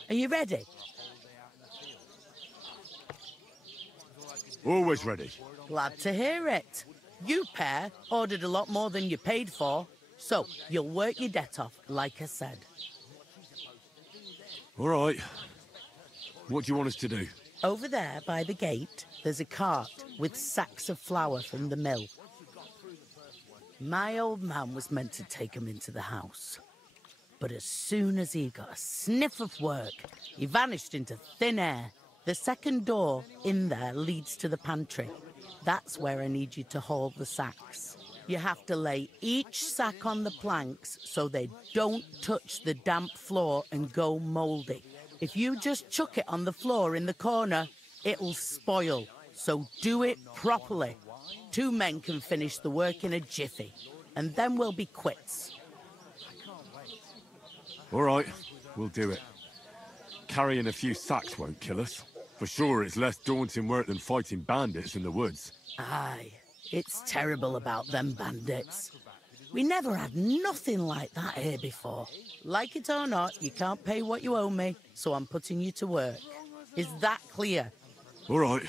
Are you ready? Always ready. Glad to hear it. You pair ordered a lot more than you paid for, so you'll work your debt off, like I said. All right. What do you want us to do? Over there by the gate, there's a cart with sacks of flour from the mill. My old man was meant to take 'em into the house. But as soon as he got a sniff of work, he vanished into thin air. The second door in there leads to the pantry. That's where I need you to haul the sacks. You have to lay each sack on the planks so they don't touch the damp floor and go mouldy. If you just chuck it on the floor in the corner, it'll spoil. So do it properly. 2 men can finish the work in a jiffy, and then we'll be quits. All right, we'll do it. Carrying a few sacks won't kill us. For sure, it's less daunting work than fighting bandits in the woods. Aye, it's terrible about them bandits. We never had nothing like that here before. Like it or not, you can't pay what you owe me, so I'm putting you to work. Is that clear? All right,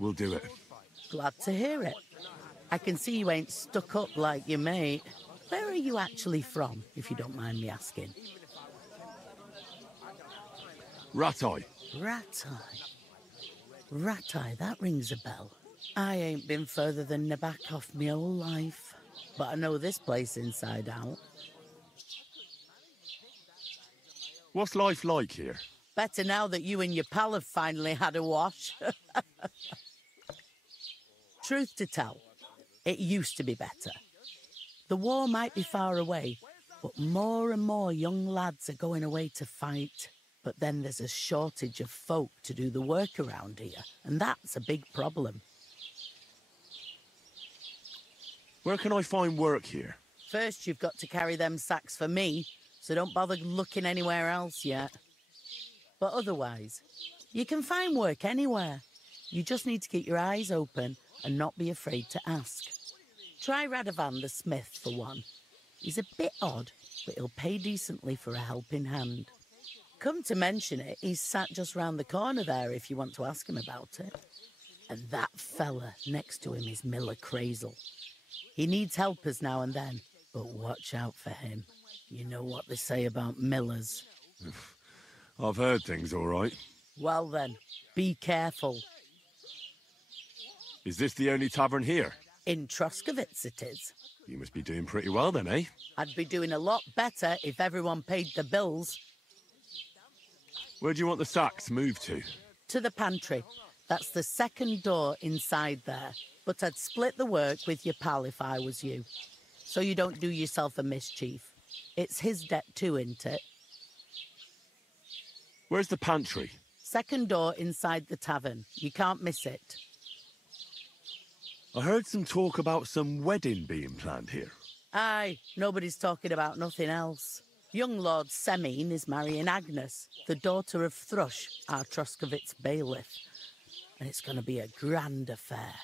we'll do it. Glad to hear it. I can see you ain't stuck up like your mate. Where are you actually from, if you don't mind me asking? Rat-eye. Rat-eye. Rat-eye, that rings a bell. I ain't been further than Nabokov my whole life, but I know this place inside out. What's life like here? Better now that you and your pal have finally had a wash. Truth to tell, it used to be better. The war might be far away, but more and more young lads are going away to fight. But then there's a shortage of folk to do the work around here, and that's a big problem. Where can I find work here? First, you've got to carry them sacks for me, so don't bother looking anywhere else yet. But otherwise, you can find work anywhere. You just need to keep your eyes open and not be afraid to ask. Try Radovan the smith for one. He's a bit odd, but he'll pay decently for a helping hand. Come to mention it, he's sat just round the corner there if you want to ask him about it. And that fella next to him is Miller Crazel. He needs helpers now and then, but watch out for him. You know what they say about Millers. I've heard things, all right. Well then, be careful. Is this the only tavern here? In Troskovitz it is. You must be doing pretty well then, eh? I'd be doing a lot better if everyone paid the bills. Where do you want the sacks moved to? To the pantry. That's the second door inside there. But I'd split the work with your pal if I was you. So you don't do yourself a mischief. It's his debt too, isn't it? Where's the pantry? Second door inside the tavern. You can't miss it. I heard some talk about some wedding being planned here. Aye, nobody's talking about nothing else. Young Lord Semine is marrying Agnes, the daughter of Thrush, our Troskovitz bailiff. And it's going to be a grand affair.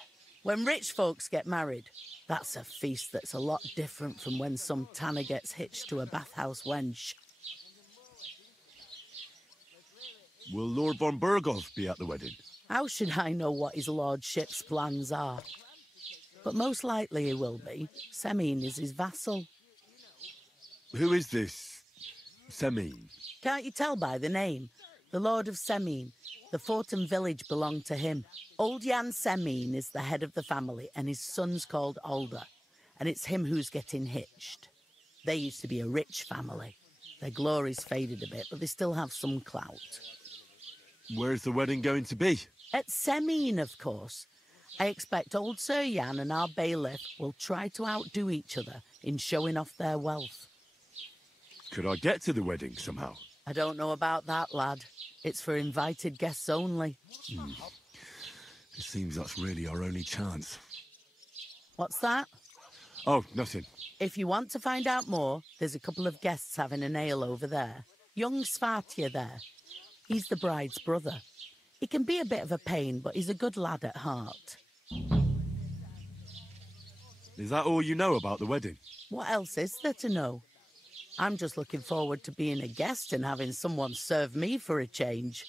When rich folks get married, that's a feast that's a lot different from when some tanner gets hitched to a bathhouse wench. Will Lord von Berghoff be at the wedding? How should I know what his lordship's plans are? But most likely he will be. Semine is his vassal. Who is this Semine? Can't you tell by the name? The Lord of Semine. The fort and village belong to him. Old Jan Semine is the head of the family, and his son's called Alder. And it's him who's getting hitched. They used to be a rich family. Their glory's faded a bit, but they still have some clout. Where's the wedding going to be? At Semine, of course. I expect old Sir Jan and our bailiff will try to outdo each other in showing off their wealth. Could I get to the wedding somehow? I don't know about that, lad. It's for invited guests only. It seems that's really our only chance. What's that? Oh, nothing. If you want to find out more, there's a couple of guests having an ale over there. Young Svartje there. He's the bride's brother. He can be a bit of a pain, but he's a good lad at heart. Is that all you know about the wedding? What else is there to know? I'm just looking forward to being a guest and having someone serve me for a change.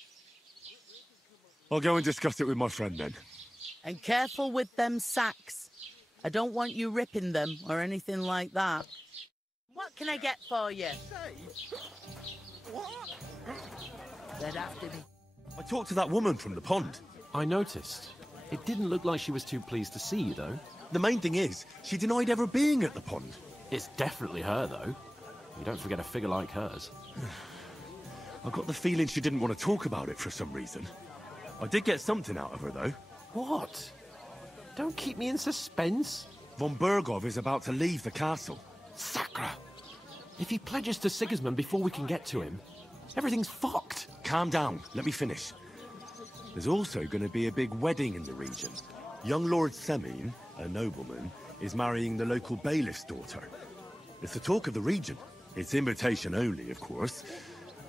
I'll go and discuss it with my friend then. And careful with them sacks. I don't want you ripping them or anything like that. What can I get for you? What? They'd have to be. I talked to that woman from the pond. I noticed. It didn't look like she was too pleased to see you, though. The main thing is, she denied ever being at the pond. It's definitely her, though. You don't forget a figure like hers. I got the feeling she didn't want to talk about it for some reason. I did get something out of her, though. What? Don't keep me in suspense. Von Berghoff is about to leave the castle. Sacra! If he pledges to Sigismund before we can get to him, everything's fucked. Calm down. Let me finish. There's also going to be a big wedding in the region. Young Lord Semine, a nobleman, is marrying the local bailiff's daughter. It's the talk of the region. It's invitation only, of course.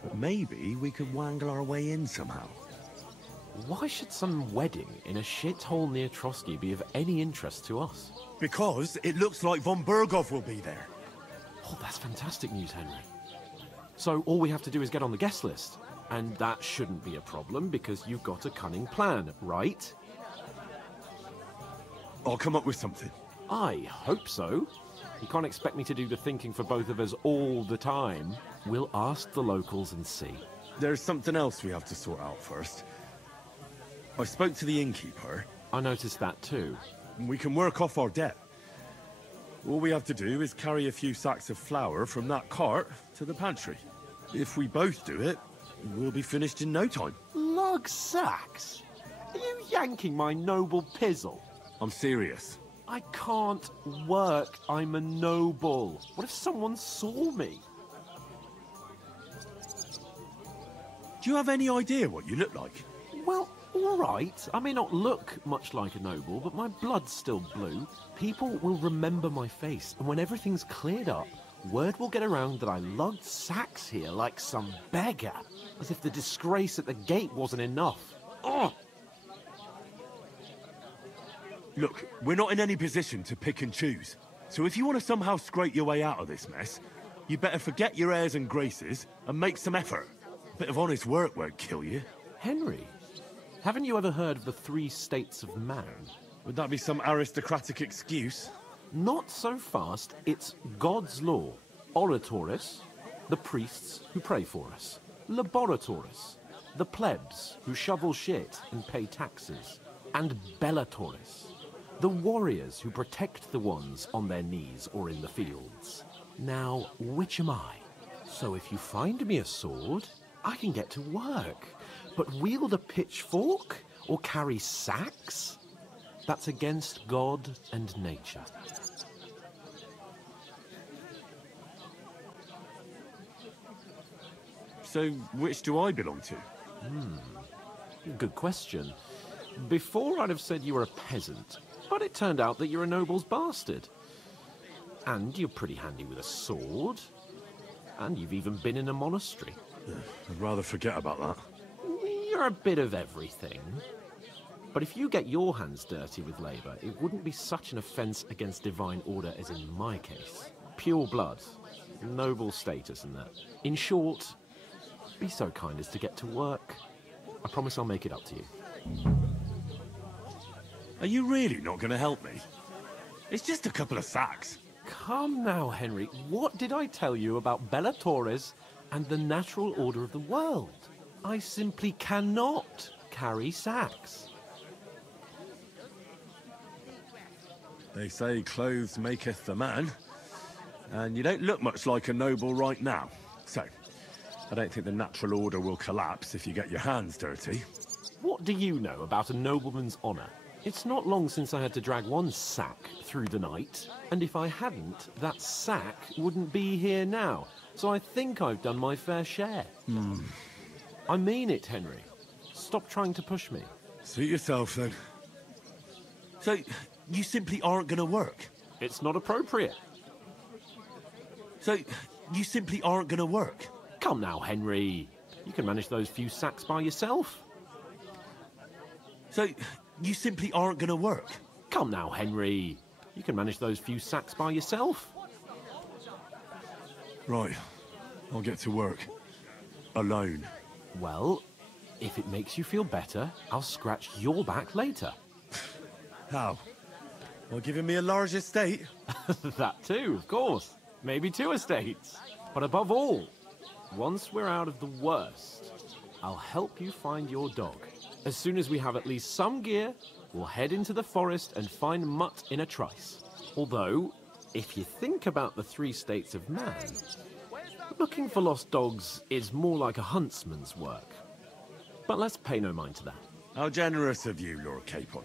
But maybe we could wangle our way in somehow. Why should some wedding in a shithole near Trotsky be of any interest to us? Because it looks like von Berghoff will be there. Oh, that's fantastic news, Henry. So all we have to do is get on the guest list. And that shouldn't be a problem because you've got a cunning plan, right? I'll come up with something. I hope so. You can't expect me to do the thinking for both of us all the time. We'll ask the locals and see. There's something else we have to sort out first. I spoke to the innkeeper. I noticed that too. We can work off our debt. All we have to do is carry a few sacks of flour from that cart to the pantry. If we both do it, we'll be finished in no time. Lug sacks? Are you yanking my noble pizzle? I'm serious. I can't work. I'm a noble. What if someone saw me? Do you have any idea what you look like? Well, all right. I may not look much like a noble, but my blood's still blue. People will remember my face, and when everything's cleared up, word will get around that I lugged sacks here like some beggar, as if the disgrace at the gate wasn't enough. Ugh! Look, we're not in any position to pick and choose. So if you want to somehow scrape your way out of this mess, you better forget your airs and graces and make some effort. A bit of honest work won't kill you. Henry, haven't you ever heard of the 3 states of man? Would that be some aristocratic excuse? Not so fast. It's God's law. Oratoris, the priests who pray for us. Laboratoris, the plebs who shovel shit and pay taxes. And Bellatoris, the warriors who protect the ones on their knees or in the fields. Now, which am I? So if you find me a sword, I can get to work. But wield a pitchfork or carry sacks? That's against God and nature. So, which do I belong to? Good question. Before I'd have said you were a peasant, but it turned out that you're a noble's bastard. And you're pretty handy with a sword. And you've even been in a monastery. I'd rather forget about that. You're a bit of everything. But if you get your hands dirty with labour, it wouldn't be such an offence against divine order as in my case. Pure blood, noble status and that. In short, be so kind as to get to work. I promise I'll make it up to you. Are you really not going to help me? It's just a couple of sacks. Come now, Henry. What did I tell you about Bellatoris and the natural order of the world? I simply cannot carry sacks. They say clothes maketh the man. And you don't look much like a noble right now. So, I don't think the natural order will collapse if you get your hands dirty. What do you know about a nobleman's honour? It's not long since I had to drag one sack through the night, and if I hadn't, that sack wouldn't be here now. So I think I've done my fair share. I mean it, Henry. Stop trying to push me. Suit yourself, then. So, you simply aren't going to work? It's not appropriate. So, you simply aren't going to work? Come now, Henry. You can manage those few sacks by yourself. So, you simply aren't going to work? Come now, Henry. You can manage those few sacks by yourself. Right. I'll get to work. Alone. Well, if it makes you feel better, I'll scratch your back later. How? By giving me a large estate? That too, of course. Maybe 2 estates. But above all, once we're out of the worst, I'll help you find your dog. As soon as we have at least some gear, we'll head into the forest and find Mutt in a trice. Although, if you think about the 3 states of man, looking for lost dogs is more like a huntsman's work. But let's pay no mind to that. How generous of you, Lord Capon.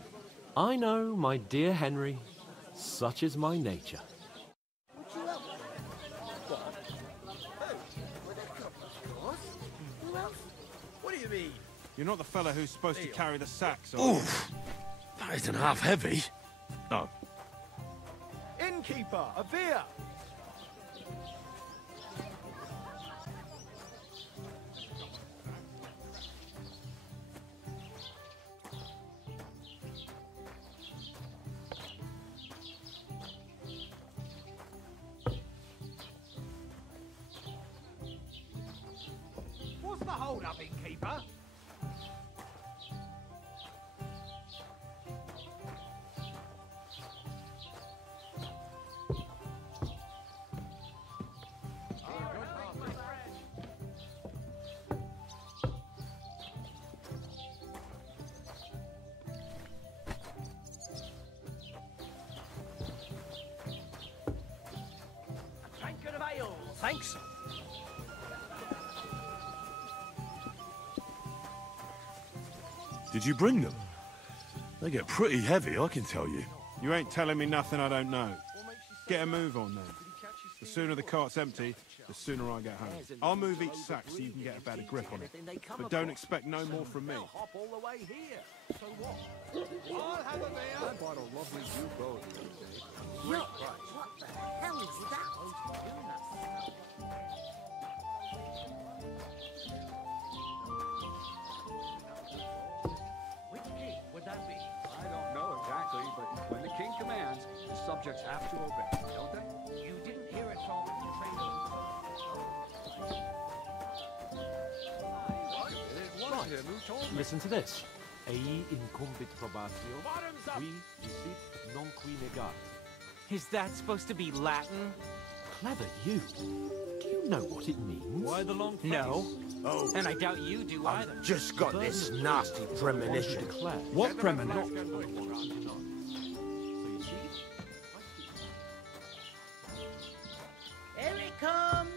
I know, my dear Henry. Such is my nature. What do you mean? You're not the fella who's supposed to carry the sacks, are you? Oof! That isn't half heavy. Oh. Innkeeper, a beer! What's the hold-up, innkeeper? Tankard of ale, thanks. Did you bring them? They get pretty heavy, I can tell you. You ain't telling me nothing I don't know. Get a move on, then. The sooner the cart's empty, the sooner I get home. I'll move each sack so you can get a better grip on it. But don't expect no more from me. Hop all the way here. So what? I'll have a beer. I bought a lovely U-boat the other day. Great price. What the hell is that? Which king would that be? I don't know exactly, but when the king commands, the subjects have to obey, don't they? You didn't hear it from the trader. Listen to this. Ei incumbit probatio, qui dicit non qui negat. Is that supposed to be Latin? Clever you. Do you know what it means? Why the long face? No. Oh. And I doubt you do either. Just got this nasty premonition. What premonition? Here it comes!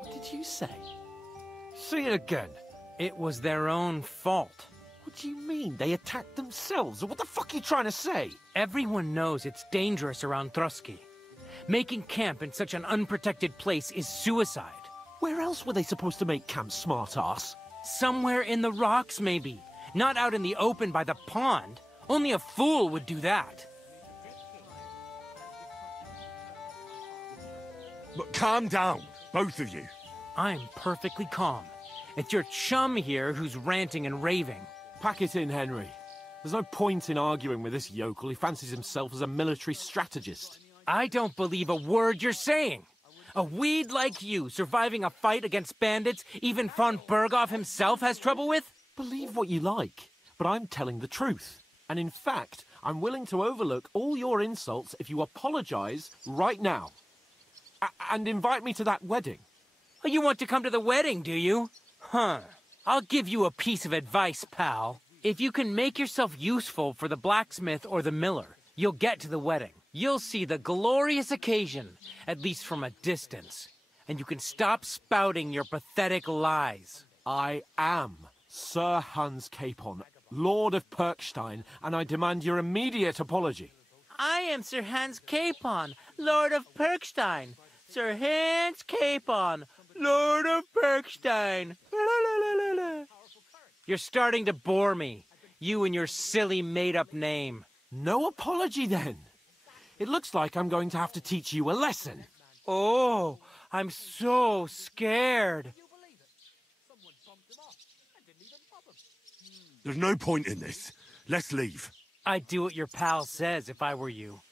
What did you say? Say it again. It was their own fault. What do you mean? They attacked themselves? What the fuck are you trying to say? Everyone knows it's dangerous around Trotsky. Making camp in such an unprotected place is suicide. Where else were they supposed to make camp, smart-ass? Somewhere in the rocks, maybe. Not out in the open by the pond. Only a fool would do that. But calm down, both of you. I'm perfectly calm. It's your chum here who's ranting and raving. Pack it in, Henry. There's no point in arguing with this yokel. He fancies himself as a military strategist. I don't believe a word you're saying. A weed like you, surviving a fight against bandits, even von Berghoff himself has trouble with? Believe what you like, but I'm telling the truth. And in fact, I'm willing to overlook all your insults if you apologize right now. And invite me to that wedding. Oh, you want to come to the wedding, do you? Huh. I'll give you a piece of advice, pal. If you can make yourself useful for the blacksmith or the miller, you'll get to the wedding. You'll see the glorious occasion, at least from a distance. And you can stop spouting your pathetic lies. I am Sir Hans Capon, Lord of Perkstein, and I demand your immediate apology. I am Sir Hans Capon, Lord of Perkstein. Sir Hans Capon, Lord of Perkstein. You're starting to bore me. You and your silly made-up name. No apology, then. It looks like I'm going to have to teach you a lesson. Oh, I'm so scared. There's no point in this. Let's leave. I'd do what your pal says if I were you.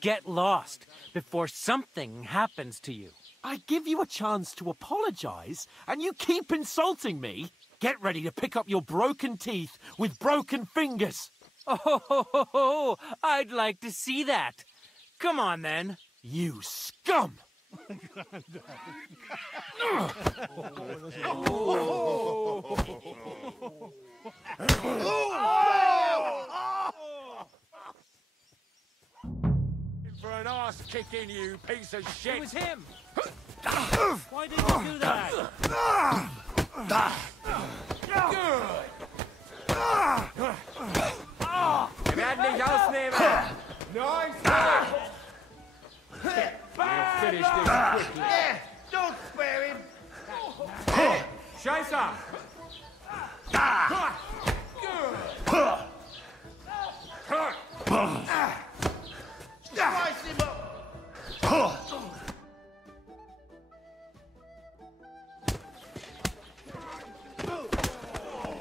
Get lost before something happens to you. I give you a chance to apologize, and you keep insulting me. Get ready to pick up your broken teeth with broken fingers. Oh, I'd like to see that. Come on, then. You scum! For an arse kicking, you piece of shit! It was him! Why did you do that? Wir werden dich ausnehmen! Nice! We'll finish this quickly. Yeah, don't spare him! Scheiße! Slice him up!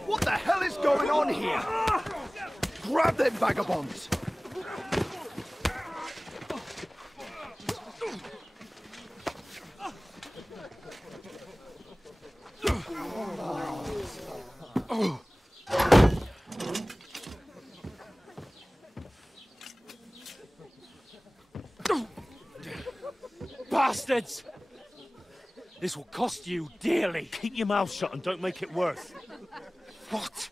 What the hell is going on here? Grab them vagabonds! Bastards! This will cost you dearly. Keep your mouth shut and don't make it worse. What?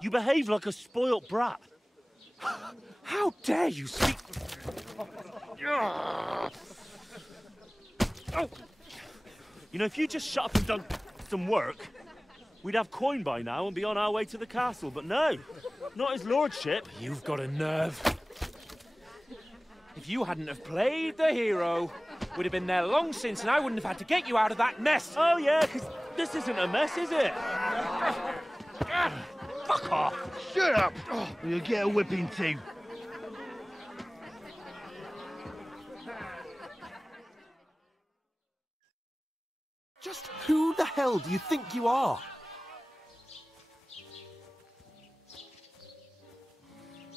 You behave like a spoilt brat. How dare you speak... Oh. You know, if you just shut up and done some work, we'd have coin by now and be on our way to the castle, but no, not his lordship. You've got a nerve. If you hadn't have played the hero, we'd have been there long since and I wouldn't have had to get you out of that mess. Oh yeah, because this isn't a mess, is it? Fuck off! Shut up! You'll get a whipping too. Just who the hell do you think you are?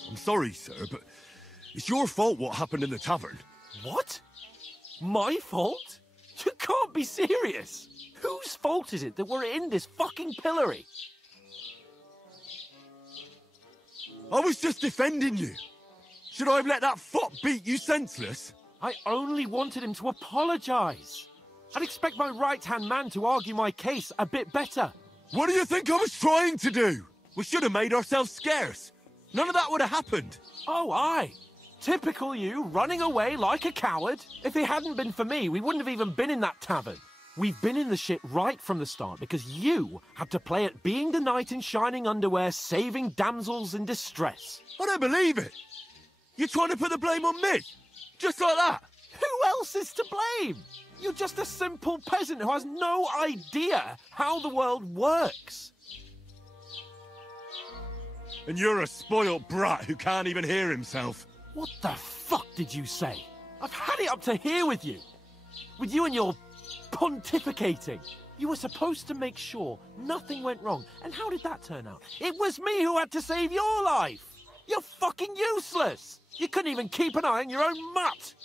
I'm sorry, sir, but it's your fault what happened in the tavern. What? My fault? You can't be serious. Whose fault is it that we're in this fucking pillory? I was just defending you. Should I have let that fop beat you senseless? I only wanted him to apologise. I'd expect my right-hand man to argue my case a bit better. What do you think I was trying to do? We should have made ourselves scarce. None of that would have happened. Oh, aye. Typical you, running away like a coward. If it hadn't been for me, we wouldn't have even been in that tavern. We've been in the shit right from the start because you had to play at being the knight in shining underwear, saving damsels in distress. I don't believe it. You're trying to put the blame on me? Just like that? Who else is to blame? You're just a simple peasant who has no idea how the world works. And you're a spoilt brat who can't even hear himself. What the fuck did you say? I've had it up to here with you. With you and your pontificating. You were supposed to make sure nothing went wrong. And how did that turn out? It was me who had to save your life. You're fucking useless. You couldn't even keep an eye on your own mutt.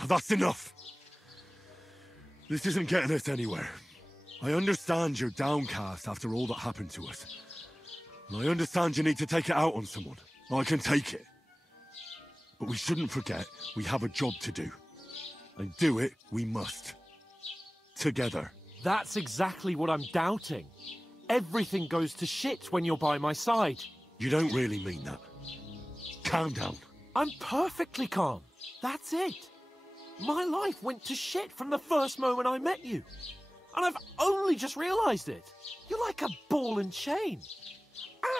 Oh, that's enough. This isn't getting us anywhere. I understand you're downcast after all that happened to us. And I understand you need to take it out on someone. I can take it. But we shouldn't forget we have a job to do. And do it we must. Together. That's exactly what I'm doubting. Everything goes to shit when you're by my side. You don't really mean that. Calm down. I'm perfectly calm. That's it. My life went to shit from the first moment I met you. And I've only just realised it. You're like a ball and chain.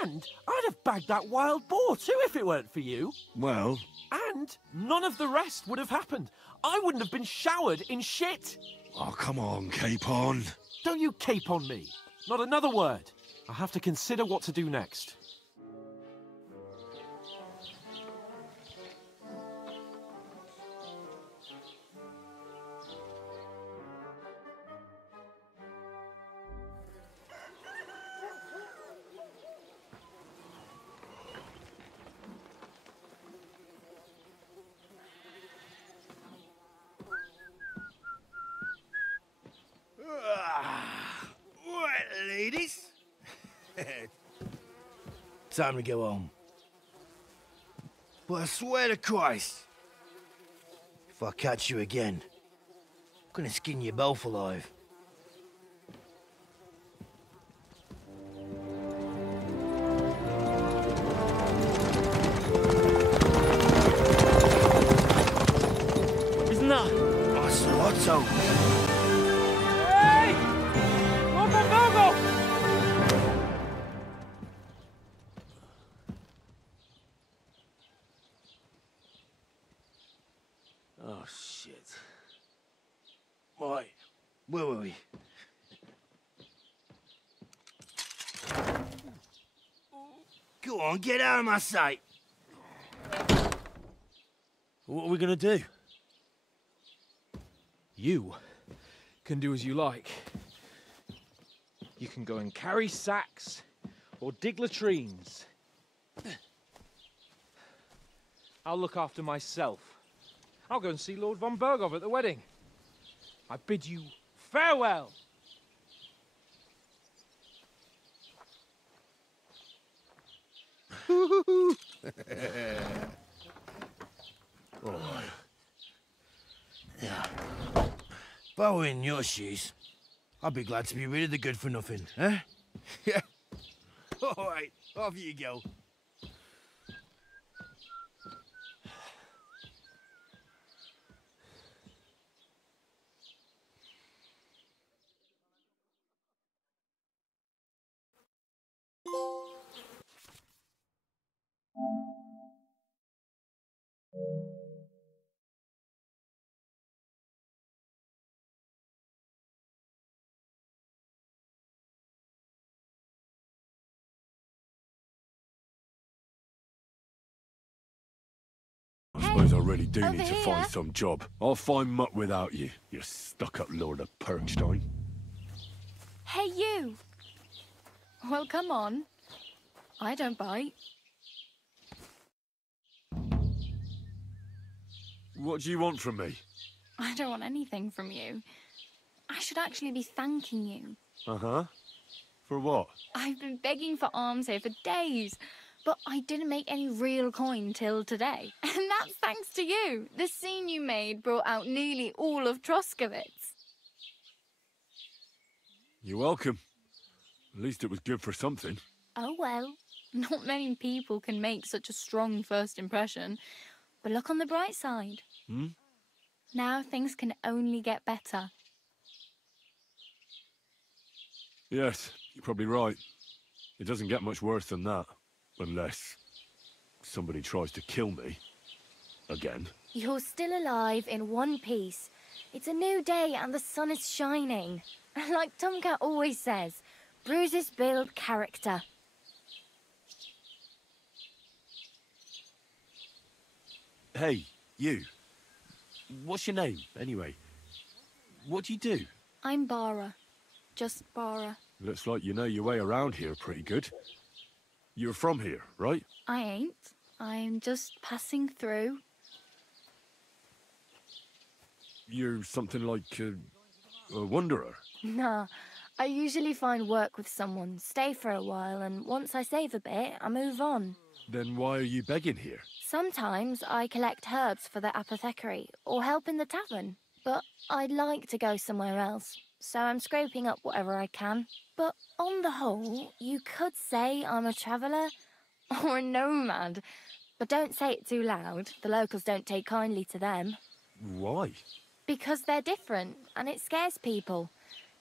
And I'd have bagged that wild boar too if it weren't for you. Well... And none of the rest would have happened. I wouldn't have been showered in shit. Oh, come on, Capon. Don't you cape on me. Not another word. I have to consider what to do next. Right, ladies. Time to go home. But I swear to Christ, if I catch you again, I'm gonna skin you both alive. Isn't that... Oh, Salotto. Hey! Go! Oh, shit. Right, where were we? Go on, get out of my sight. What are we gonna do? You can do as you like. You can go and carry sacks or dig latrines. I'll look after myself. I'll go and see Lord von Bergov at the wedding. I bid you farewell. Oh. Yeah. If I were in your shoes, I'd be glad to be rid of the good for nothing, eh? Yeah. All right, off you go. I suppose I really do over need to here. find some job. I'll find mutt without you, you stuck-up Lord of Perkstein. Hey, you! Well, come on. I don't bite. What do you want from me? I don't want anything from you. I should actually be thanking you. Uh-huh. For what? I've been begging for alms here for days, but I didn't make any real coin till today. And that's thanks to you. The scene you made brought out nearly all of Troskowitz. You're welcome. At least it was good for something. Oh well, not many people can make such a strong first impression. But look on the bright side. Hmm? Now things can only get better. Yes, you're probably right. It doesn't get much worse than that. Unless somebody tries to kill me. Again. You're still alive in one piece. It's a new day and the sun is shining. Like Tomcat always says, bruises build character. Hey, you. What's your name, anyway? What do you do? I'm Bara. Just Bara. Looks like you know your way around here pretty good. You're from here, right? I ain't. I'm just passing through. You're something like a wanderer. Nah, I usually find work with someone, stay for a while, and once I save a bit, I move on. Then why are you begging here? Sometimes I collect herbs for the apothecary, or help in the tavern. But I'd like to go somewhere else, so I'm scraping up whatever I can. But on the whole, you could say I'm a traveller, or a nomad. But don't say it too loud, the locals don't take kindly to them. Why? Because they're different, and it scares people.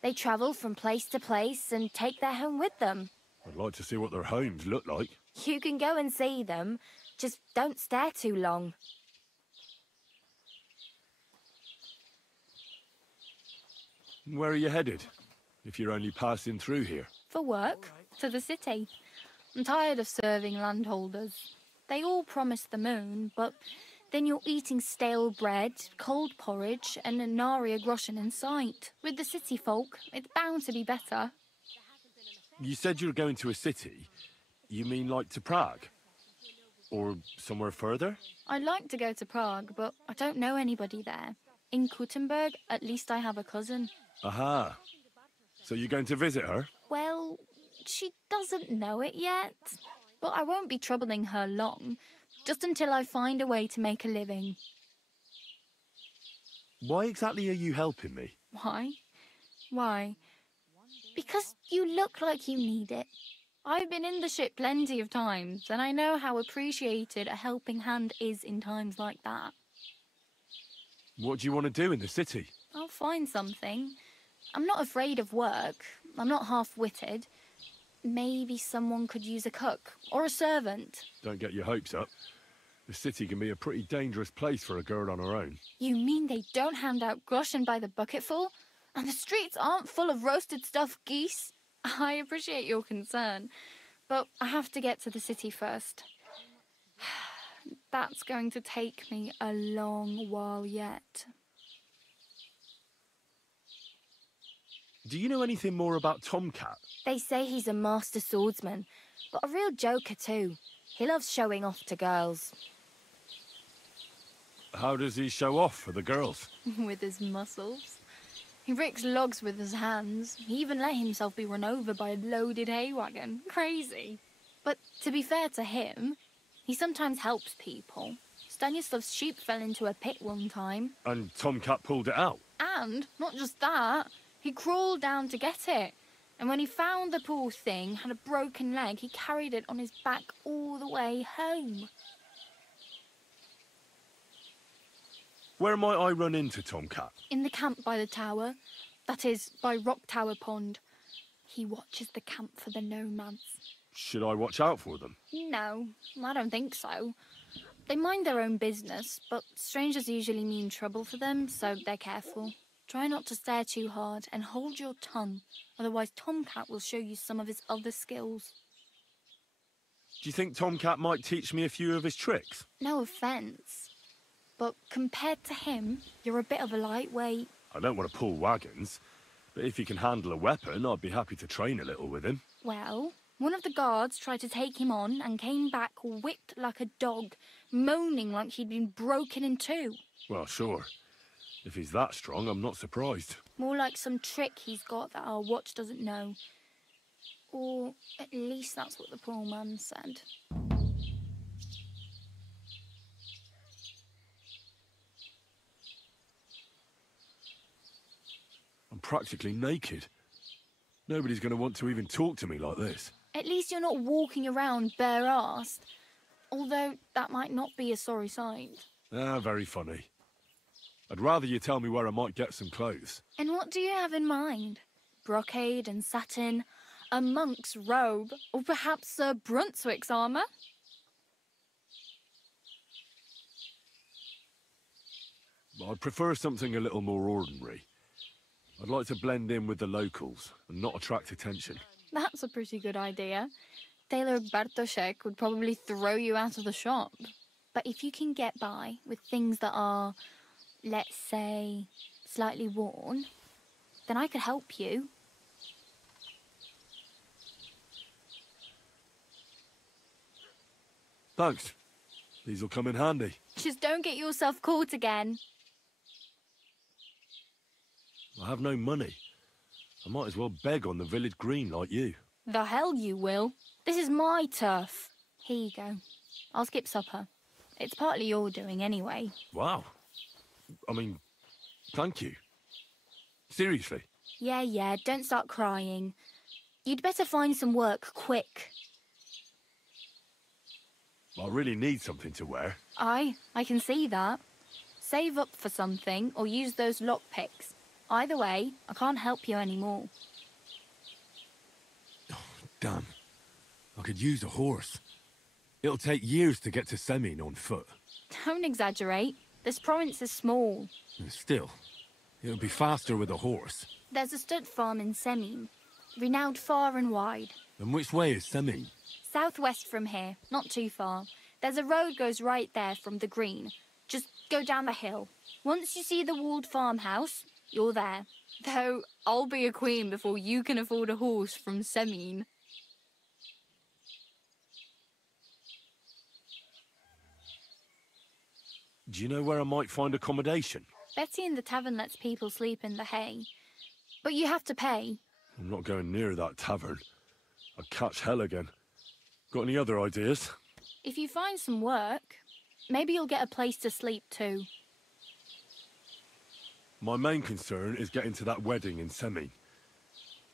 They travel from place to place and take their home with them. I'd like to see what their homes look like. You can go and see them, just don't stare too long. Where are you headed? If you're only passing through here. For work, to the city. I'm tired of serving landholders. They all promise the moon, but then you're eating stale bread, cold porridge, and a nary a groschen in sight. With the city folk, it's bound to be better. You said you were going to a city. You mean like to Prague? Or somewhere further? I'd like to go to Prague, but I don't know anybody there. In Kuttenberg, at least I have a cousin. Aha. So you're going to visit her? Well, she doesn't know it yet. But I won't be troubling her long, just until I find a way to make a living. Why exactly are you helping me? Why? Why? Because you look like you need it. I've been in the ship plenty of times, and I know how appreciated a helping hand is in times like that. What do you want to do in the city? I'll find something. I'm not afraid of work. I'm not half-witted. Maybe someone could use a cook or a servant. Don't get your hopes up. The city can be a pretty dangerous place for a girl on her own. You mean they don't hand out groschen by the bucketful? And the streets aren't full of roasted stuffed geese? I appreciate your concern, but I have to get to the city first. That's going to take me a long while yet. Do you know anything more about Tomcat? They say he's a master swordsman, but a real joker too. He loves showing off to girls. How does he show off for the girls? With his muscles. He ricks logs with his hands. He even let himself be run over by a loaded hay wagon. Crazy. But to be fair to him, he sometimes helps people. Stanislav's sheep fell into a pit one time. And Tomcat pulled it out? And, not just that, he crawled down to get it. And when he found the poor thing had a broken leg, he carried it on his back all the way home. Where might I run into Tomcat? In the camp by the tower. That is, by Rock Tower Pond. He watches the camp for the nomads. Should I watch out for them? No, I don't think so. They mind their own business, but strangers usually mean trouble for them, so they're careful. Try not to stare too hard and hold your tongue, otherwise Tomcat will show you some of his other skills. Do you think Tomcat might teach me a few of his tricks? No offence, but compared to him, you're a bit of a lightweight. I don't want to pull wagons, but if he can handle a weapon, I'd be happy to train a little with him. Well, one of the guards tried to take him on and came back whipped like a dog, moaning like he'd been broken in two. Well, sure. If he's that strong, I'm not surprised. More like some trick he's got that our watch doesn't know. Or at least that's what the poor man said. I'm practically naked. Nobody's going to want to even talk to me like this. At least you're not walking around bare-assed. Although that might not be a sorry sight. Ah, very funny. I'd rather you tell me where I might get some clothes. And what do you have in mind? Brocade and satin, a monk's robe, or perhaps Sir Brunswick's armour? I'd prefer something a little more ordinary. I'd like to blend in with the locals and not attract attention. That's a pretty good idea. Tailor Bartoszek would probably throw you out of the shop. But if you can get by with things that are, let's say, slightly worn, then I could help you. Thanks. These'll come in handy. Just don't get yourself caught again. I have no money. I might as well beg on the village green like you. The hell you will. This is my turf. Here you go. I'll skip supper. It's partly your doing anyway. Wow. I mean, thank you. Seriously. Yeah, don't start crying. You'd better find some work quick. I really need something to wear. I can see that. Save up for something or use those lockpicks. Either way, I can't help you anymore. Oh, damn. I could use a horse. It'll take years to get to Semin on foot. Don't exaggerate. This province is small. Still, it'll be faster with a horse. There's a stud farm in Semin, renowned far and wide. And which way is Semin? Southwest from here, not too far. There's a road goes right there from the green. Just go down the hill. Once you see the walled farmhouse, you're there. Though I'll be a queen before you can afford a horse from Semin. Do you know where I might find accommodation? Betty in the tavern lets people sleep in the hay. But you have to pay. I'm not going near that tavern. I'd catch hell again. Got any other ideas? If you find some work, maybe you'll get a place to sleep too. My main concern is getting to that wedding in Semin.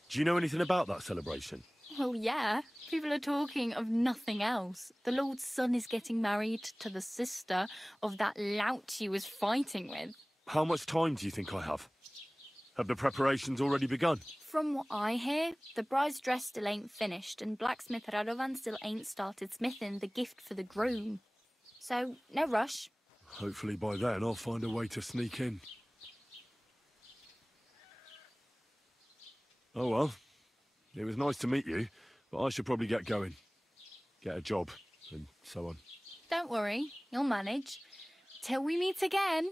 Do you know anything about that celebration? Well, yeah. People are talking of nothing else. The Lord's son is getting married to the sister of that lout he was fighting with. How much time do you think I have? Have the preparations already begun? From what I hear, the bride's dress still ain't finished and blacksmith Radovan still ain't started smithing the gift for the groom. So, no rush. Hopefully by then I'll find a way to sneak in. Oh well, it was nice to meet you, but I should probably get going. Get a job, and so on. Don't worry, you'll manage. Till we meet again.